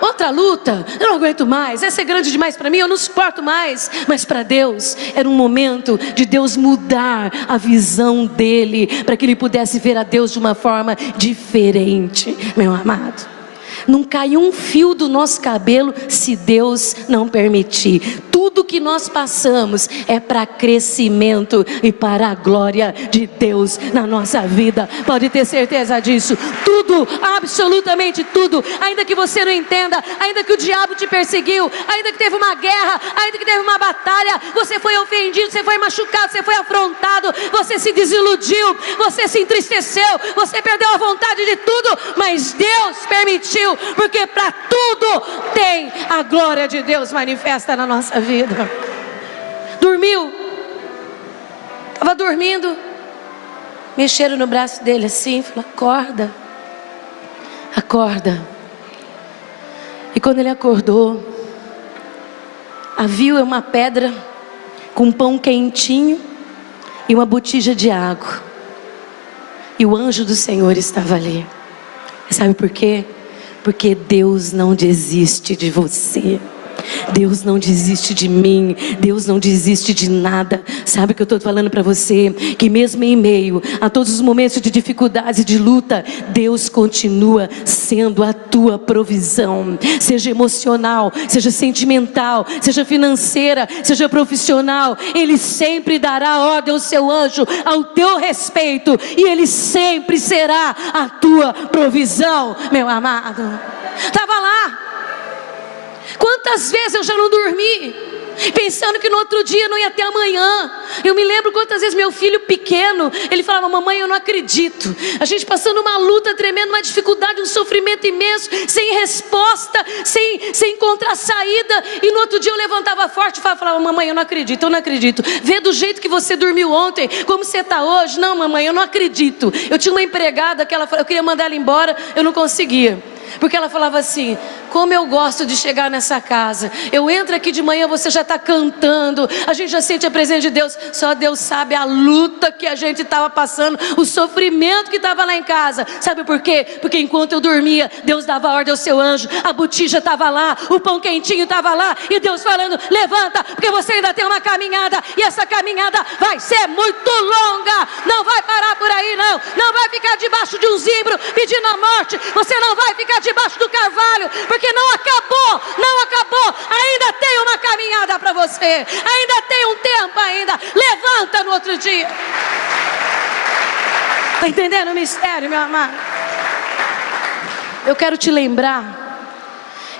outra luta, eu não aguento mais, essa é grande demais para mim, eu não suporto mais. Mas para Deus, era um momento de Deus mudar a visão dele, para que ele pudesse ver a Deus de uma forma diferente, meu amado. Não cai um fio do nosso cabelo se Deus não permitir. Tudo que nós passamos é para crescimento e para a glória de Deus na nossa vida. Pode ter certeza disso. Tudo, absolutamente tudo. Ainda que você não entenda, ainda que o diabo te perseguiu, ainda que teve uma guerra, ainda que teve uma batalha, você foi ofendido, você foi machucado, você foi afrontado, você se desiludiu, você se entristeceu, você perdeu a vontade de tudo, mas Deus permitiu, porque para tudo tem a glória de Deus manifesta na nossa vida. Dormiu, estava dormindo, mexeram no braço dele assim, falaram: acorda, acorda. E quando ele acordou, havia uma pedra com um pão quentinho e uma botija de água, e o anjo do Senhor estava ali. Sabe por quê? Porque Deus não desiste de você. Deus não desiste de mim, Deus não desiste de nada. Sabe o que eu estou falando para você? Que mesmo em meio a todos os momentos de dificuldade e de luta, Deus continua sendo a tua provisão. Seja emocional, seja sentimental, seja financeira, seja profissional, Ele sempre dará ordem ao seu anjo ao teu respeito, e Ele sempre será a tua provisão, meu amado. Estava lá. Quantas vezes eu já não dormi, pensando que no outro dia não ia ter amanhã. Eu me lembro quantas vezes meu filho pequeno, ele falava: mamãe, eu não acredito. A gente passando uma luta tremenda, uma dificuldade, um sofrimento imenso, sem resposta, sem encontrar saída. E no outro dia eu levantava forte e falava: mamãe, eu não acredito, eu não acredito. Vê do jeito que você dormiu ontem, como você está hoje. Não, mamãe, eu não acredito. Eu tinha uma empregada que eu queria mandar ela embora, eu não conseguia. Porque ela falava assim: como eu gosto de chegar nessa casa, eu entro aqui de manhã, você já está cantando, a gente já sente a presença de Deus. Só Deus sabe a luta que a gente estava passando, o sofrimento que estava lá em casa. Sabe por quê? Porque enquanto eu dormia, Deus dava ordem ao seu anjo, a botija estava lá, o pão quentinho estava lá, e Deus falando: levanta, porque você ainda tem uma caminhada, e essa caminhada vai ser muito longa, não vai parar por aí não, não vai ficar debaixo de um zimbro pedindo a morte, você não vai ficar debaixo do carvalho, porque não acabou, não acabou, ainda tem uma caminhada para você, ainda tem um tempo ainda. Levanta no outro dia. Está entendendo o mistério, meu amado? Eu quero te lembrar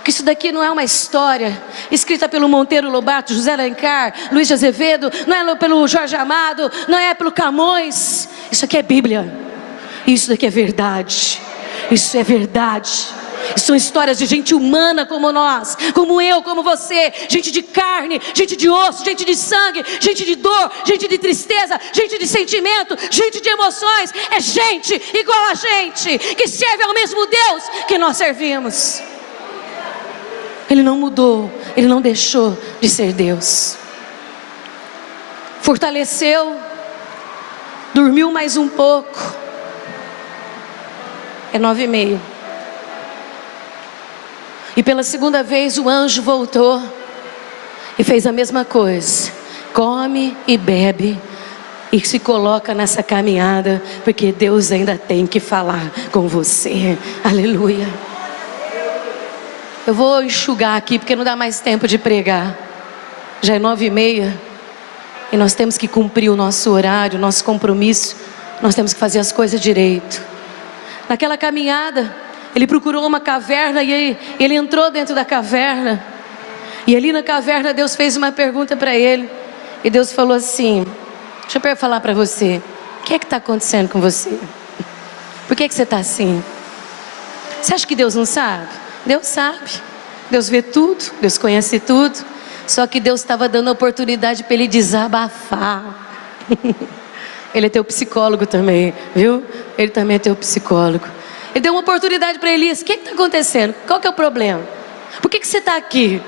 que isso daqui não é uma história escrita pelo Monteiro Lobato, José Alencar, Luiz de Azevedo, não é pelo Jorge Amado, não é pelo Camões. Isso aqui é Bíblia. Isso daqui é verdade. Isso é verdade. São histórias de gente humana como nós, como eu, como você. Gente de carne, gente de osso, gente de sangue, gente de dor, gente de tristeza, gente de sentimento, gente de emoções. É gente igual a gente, que serve ao mesmo Deus que nós servimos. Ele não mudou, Ele não deixou de ser Deus. Fortaleceu, dormiu mais um pouco. É 9:30. E pela segunda vez o anjo voltou e fez a mesma coisa. Come e bebe e se coloca nessa caminhada, porque Deus ainda tem que falar com você. Aleluia. Eu vou enxugar aqui, porque não dá mais tempo de pregar. Já é 9:30 e nós temos que cumprir o nosso horário, o nosso compromisso. Nós temos que fazer as coisas direito. Naquela caminhada, ele procurou uma caverna e ele entrou dentro da caverna. E ali na caverna Deus fez uma pergunta para ele. E Deus falou assim: deixa eu falar para você, o que é que está acontecendo com você? Por que você está assim? Você acha que Deus não sabe? Deus sabe. Deus vê tudo, Deus conhece tudo. Só que Deus estava dando oportunidade para ele desabafar. Ele é teu psicólogo também, viu? Ele também é teu psicólogo. Ele deu uma oportunidade para Elias. O que está acontecendo? Qual que é o problema? Por que você está aqui?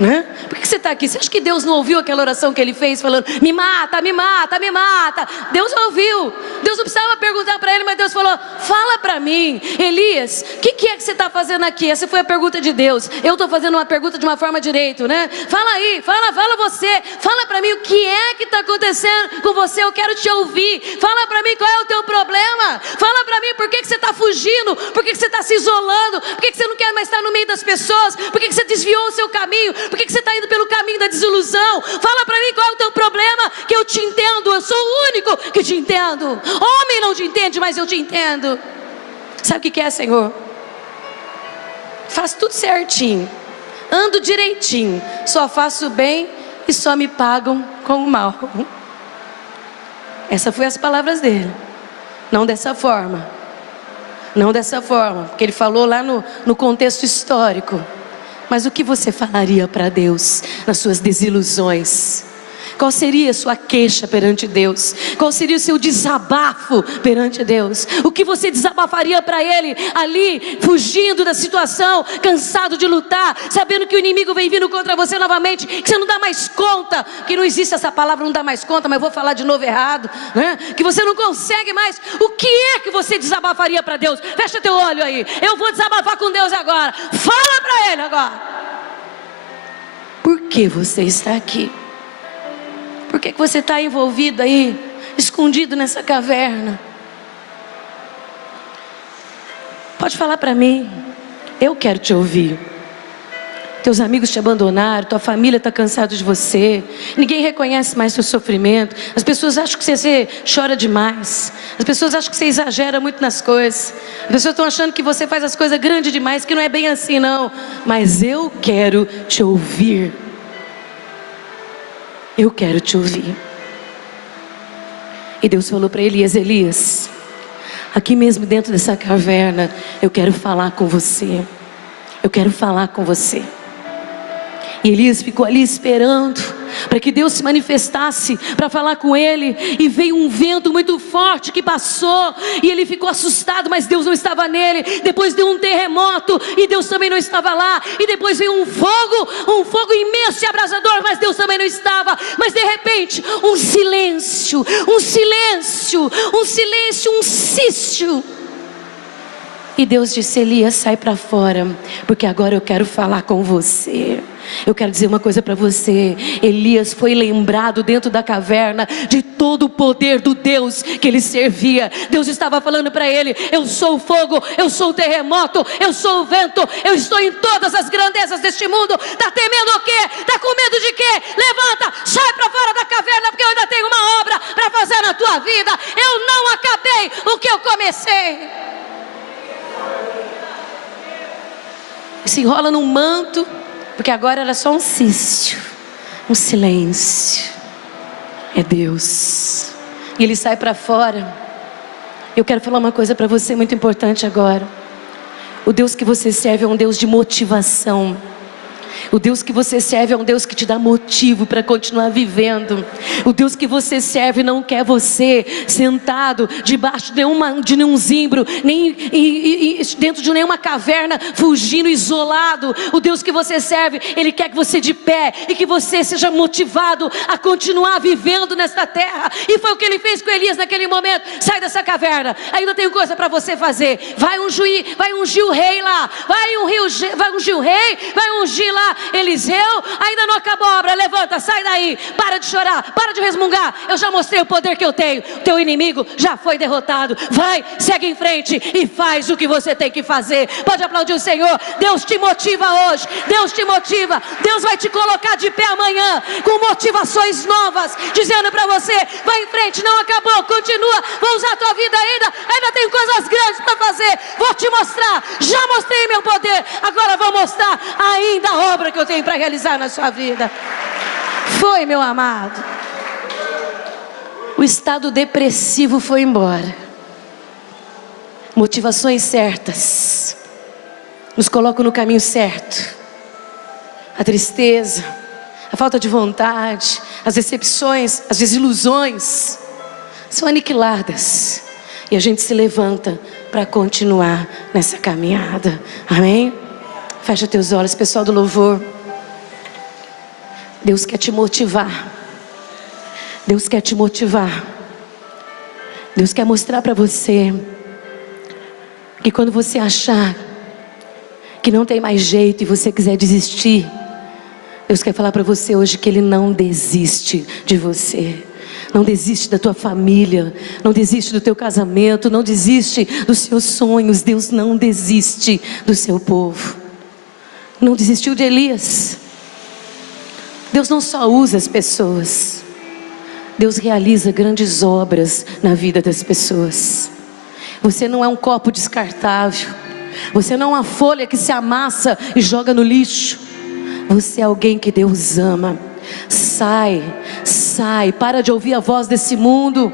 né? Por que você está aqui? Você acha que Deus não ouviu aquela oração que ele fez, falando, me mata, me mata, me mata? Deus ouviu. Deus não precisava perguntar para ele, mas Deus falou, fala para mim, Elias, o que é que você está fazendo aqui? Essa foi a pergunta de Deus. Eu estou fazendo uma pergunta de uma forma direito, né? Fala aí, fala você, fala para mim o que é que está acontecendo com você, eu quero te ouvir. Fala para mim qual é o teu problema. Fala para mim por que você está fugindo, por que você está se isolando, por que você não quer mais estar no meio das pessoas, por que você desviou o seu caminho, por que você está indo pelo caminho da desilusão. Fala para mim qual é o teu problema, que eu te entendo, eu sou o único que te entendo. Homem não te entende, mas eu te entendo. Sabe o que é, Senhor? Faço tudo certinho, ando direitinho, só faço o bem e só me pagam com o mal. Essas foram as palavras dele. Não dessa forma, não dessa forma, porque ele falou lá no contexto histórico. Mas o que você falaria para Deus nas suas desilusões? Qual seria a sua queixa perante Deus? Qual seria o seu desabafo perante Deus? O que você desabafaria para Ele ali, fugindo da situação, cansado de lutar, sabendo que o inimigo vem vindo contra você novamente, que você não dá mais conta, que não existe essa palavra, não dá mais conta, mas eu vou falar de novo errado, né? Que você não consegue mais. O que é que você desabafaria para Deus? Fecha teu olho aí, eu vou desabafar com Deus agora. Fala para Ele agora. Por que você está aqui? Por que você está envolvido aí, escondido nessa caverna? Pode falar para mim, eu quero te ouvir. Teus amigos te abandonaram, tua família está cansada de você, ninguém reconhece mais seu sofrimento, as pessoas acham que você chora demais, as pessoas acham que você exagera muito nas coisas, as pessoas estão achando que você faz as coisas grandes demais, que não é bem assim não, mas eu quero te ouvir. Eu quero te ouvir. E Deus falou para Elias, Elias, aqui mesmo dentro dessa caverna, eu quero falar com você. Eu quero falar com você. E Elias ficou ali esperando para que Deus se manifestasse para falar com ele. E veio um vento muito forte que passou, e ele ficou assustado, mas Deus não estava nele. Depois deu um terremoto e Deus também não estava lá. E depois veio um fogo imenso e abrasador, mas Deus também não estava. Mas de repente um silêncio, um cisto. E Deus disse, Elias, sai para fora, porque agora eu quero falar com você. Eu quero dizer uma coisa para você. Elias foi lembrado dentro da caverna de todo o poder do Deus que ele servia. Deus estava falando para ele, eu sou o fogo, eu sou o terremoto, eu sou o vento, eu estou em todas as grandezas deste mundo. Está temendo o quê? Está com medo de quê? Levanta, sai para fora da caverna, porque eu ainda tenho uma obra para fazer na tua vida. Eu não acabei o que eu comecei. Se enrola num manto, porque agora era só um cisto, um silêncio. É Deus. E ele sai para fora. Eu quero falar uma coisa para você muito importante agora. O Deus que você serve é um Deus de motivação. O Deus que você serve é um Deus que te dá motivo para continuar vivendo. O Deus que você serve não quer você sentado debaixo de nenhum zimbro, nem dentro de nenhuma caverna, fugindo, isolado. O Deus que você serve, Ele quer que você de pé e que você seja motivado a continuar vivendo nesta terra. E foi o que Ele fez com Elias naquele momento. Sai dessa caverna, ainda tenho coisa para você fazer. Vai ungir o rei lá, vai ungir o rei, vai ungir lá Eliseu. Ainda não acabou a obra, levanta, sai daí, para de chorar, para de resmungar. Eu já mostrei o poder que eu tenho, teu inimigo já foi derrotado. Vai, segue em frente e faz o que você tem que fazer. Pode aplaudir o Senhor. Deus te motiva hoje, Deus te motiva. Deus vai te colocar de pé amanhã com motivações novas, dizendo para você, vai em frente, não acabou, continua, vou usar a tua vida ainda tem coisas grandes para fazer, vou te mostrar, já mostrei meu poder, agora vou mostrar ainda a obra que eu tenho para realizar na sua vida. Foi, meu amado. O estado depressivo foi embora. Motivações certas nos colocam no caminho certo. A tristeza, a falta de vontade, as decepções, as desilusões são aniquiladas, e a gente se levanta para continuar nessa caminhada. Amém? Fecha teus olhos, pessoal do louvor. Deus quer te motivar. Deus quer te motivar. Deus quer mostrar para você que quando você achar que não tem mais jeito e você quiser desistir, Deus quer falar para você hoje que Ele não desiste de você. Não desiste da tua família, não desiste do teu casamento, não desiste dos seus sonhos. Deus não desiste do seu povo. Não desistiu de Elias. Deus não só usa as pessoas, Deus realiza grandes obras na vida das pessoas. Você não é um copo descartável, você não é uma folha que se amassa e joga no lixo. Você é alguém que Deus ama. Sai, para de ouvir a voz desse mundo.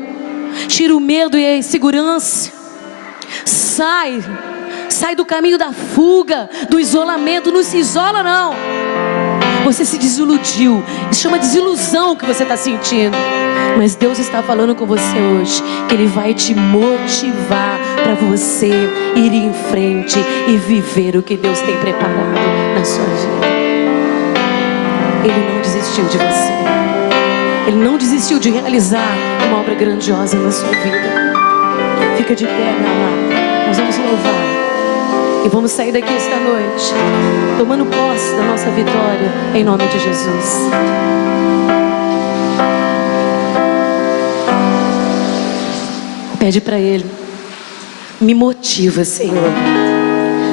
Tira o medo e a insegurança. Sai do caminho da fuga, do isolamento. Não se isola não. Você se desiludiu. Isso chama desilusão o que você está sentindo. Mas Deus está falando com você hoje, que Ele vai te motivar para você ir em frente e viver o que Deus tem preparado na sua vida. Ele não desistiu de você. Ele não desistiu de realizar uma obra grandiosa na sua vida. Fica de pé, minha amada. Nós vamos louvar. E vamos sair daqui esta noite tomando posse da nossa vitória, em nome de Jesus. Pede para Ele: me motiva, Senhor.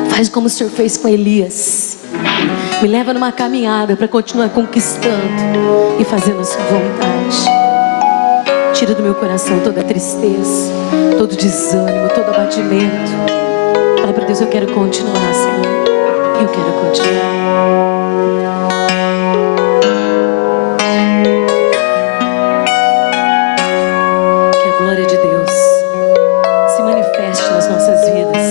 Faz como o Senhor fez com Elias. Me leva numa caminhada para continuar conquistando e fazendo a sua vontade. Tira do meu coração toda a tristeza, todo desânimo, todo abatimento. Fala para Deus: eu quero continuar, Senhor. Eu quero continuar. Que a glória de Deus se manifeste nas nossas vidas.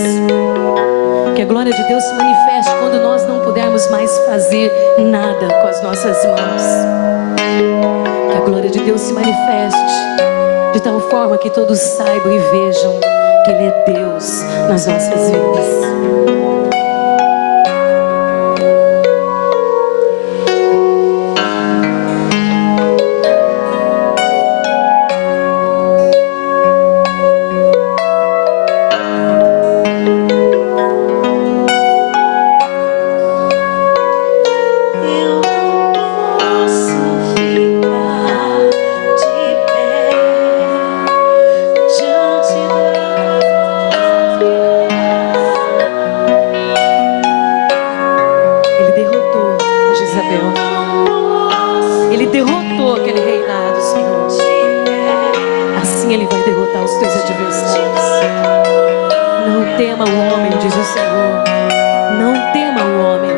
Que a glória de Deus se manifeste quando nós não pudermos mais fazer nada com as nossas mãos. Que a glória de Deus se manifeste de tal forma que todos saibam e vejam que Ele é Deus nas nossas vidas. Ele derrotou aquele reinado, Senhor. Assim Ele vai derrotar os teus adversários. Não tema o homem, diz o Senhor. Não tema o homem.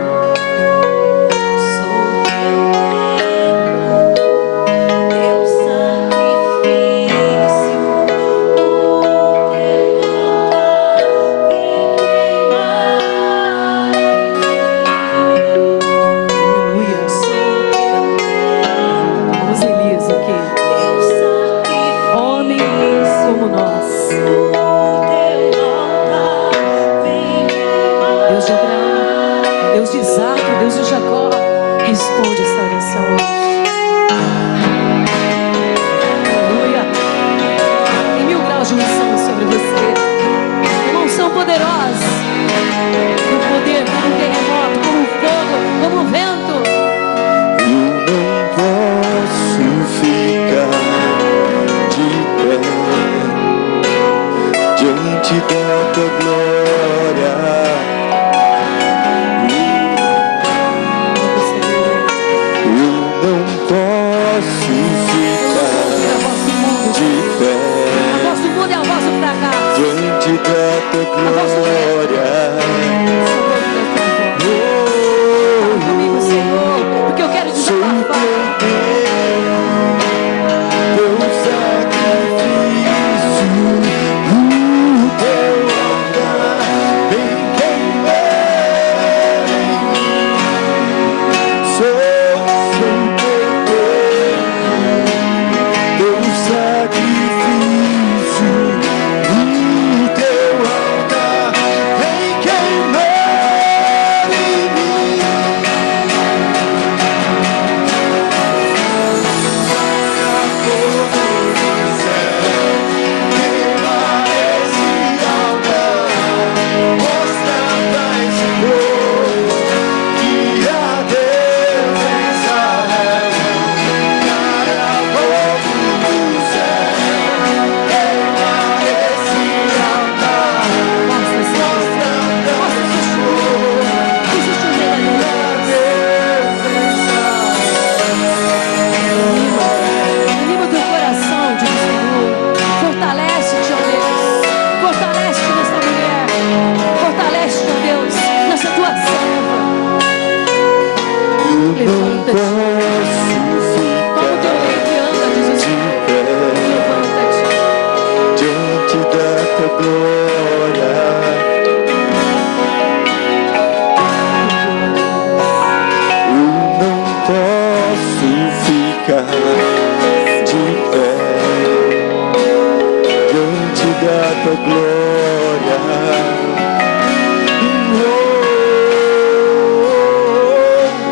tua glória.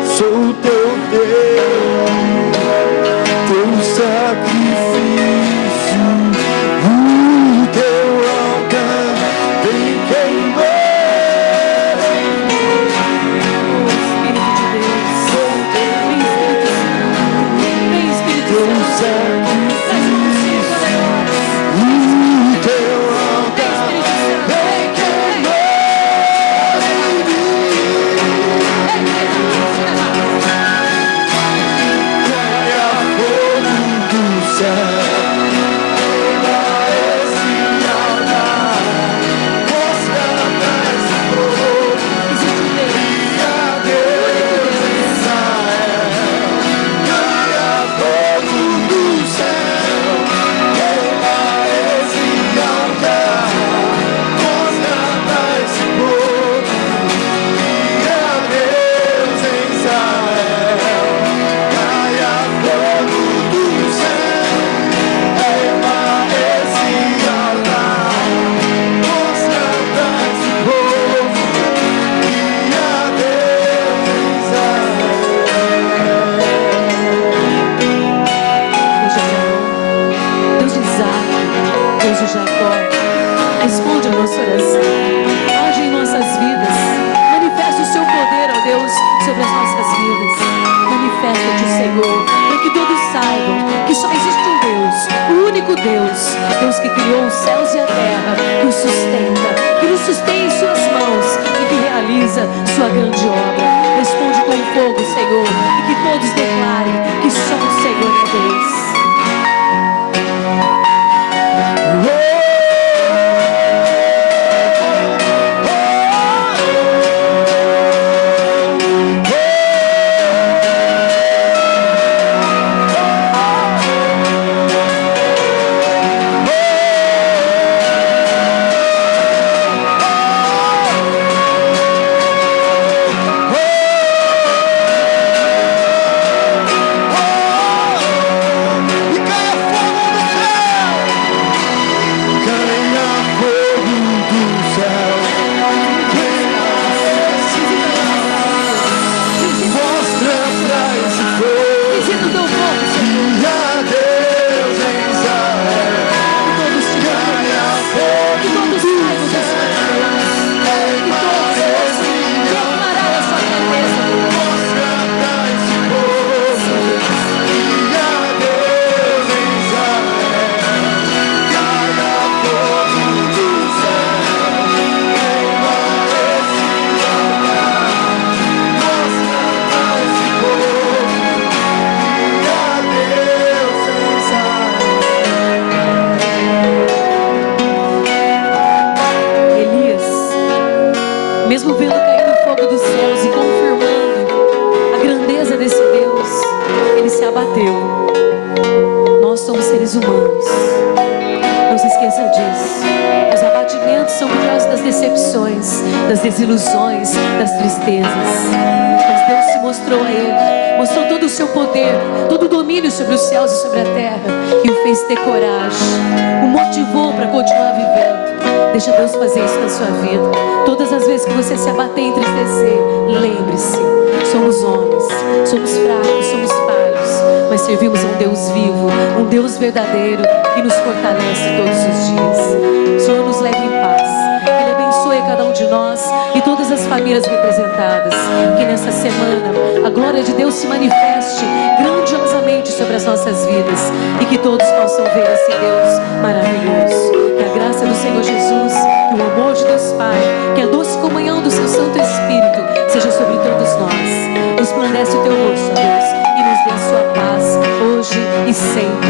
Sou teu Deus, teu sacrifício, o teu altar vem queimar em mim. Espírito de Deus, vem Espírito Teu Santo, sacrifício, o teu altar vem queimar em mim. Caia fogo do céu, queima esse altar, mostra esse fogo. existe um Deus, A Deus em Israel, caia fogo do céu, queima esse altar, mostra esse povo. A Deus em Israel, caia fogo do céu, queima esse altar, mostra esse povo. Deus de Isaac, Deus de Jacó, responde a nossa oração, age em nossas vidas, manifesta o seu poder, ó Deus, sobre as nossas vidas, manifesta-te, Senhor, para que todos saibam que só existe um Deus, o único Deus, Deus que criou os céus e a terra, que os sustenta, que nos sustém em suas mãos e que realiza sua grande obra. Responde com fogo, Senhor, e que todos declarem que só o Senhor é Deus. Visita o teu povo, Senhor, que todos saibam da sua glória, que todos possam proclamar a sua grandeza, Elias, mesmo vendo cair o fogo dos céus e confirmando a grandeza desse Deus, ele se abateu. Nós somos seres humanos, não se esqueça disso. Os abatimentos são por causa das decepções, das desilusões, das tristezas. Mas Deus se mostrou a ele, mostrou todo o seu poder, todo o domínio sobre os céus e sobre a terra, e o fez ter coragem, o motivou para continuar vivendo. Deixa Deus fazer isso na sua vida. Todas as vezes que você se abater e entristecer, lembre-se, somos homens, somos fracos, somos falhos, mas servimos a um Deus vivo, um Deus verdadeiro, que nos fortalece todos os dias. O Senhor nos leve em paz, que Ele abençoe cada um de nós e todas as famílias representadas. Que nessa semana a glória de Deus se manifeste grandiosamente sobre as nossas vidas e que todos possam ver esse Deus maravilhoso. Que a graça do Senhor Jesus, que o amor de Deus Pai, que a doce comunhão do seu Santo Espírito seja sobre todos nós. Resplandece o teu rosto, ó Deus, e nos dê a sua paz hoje e sempre.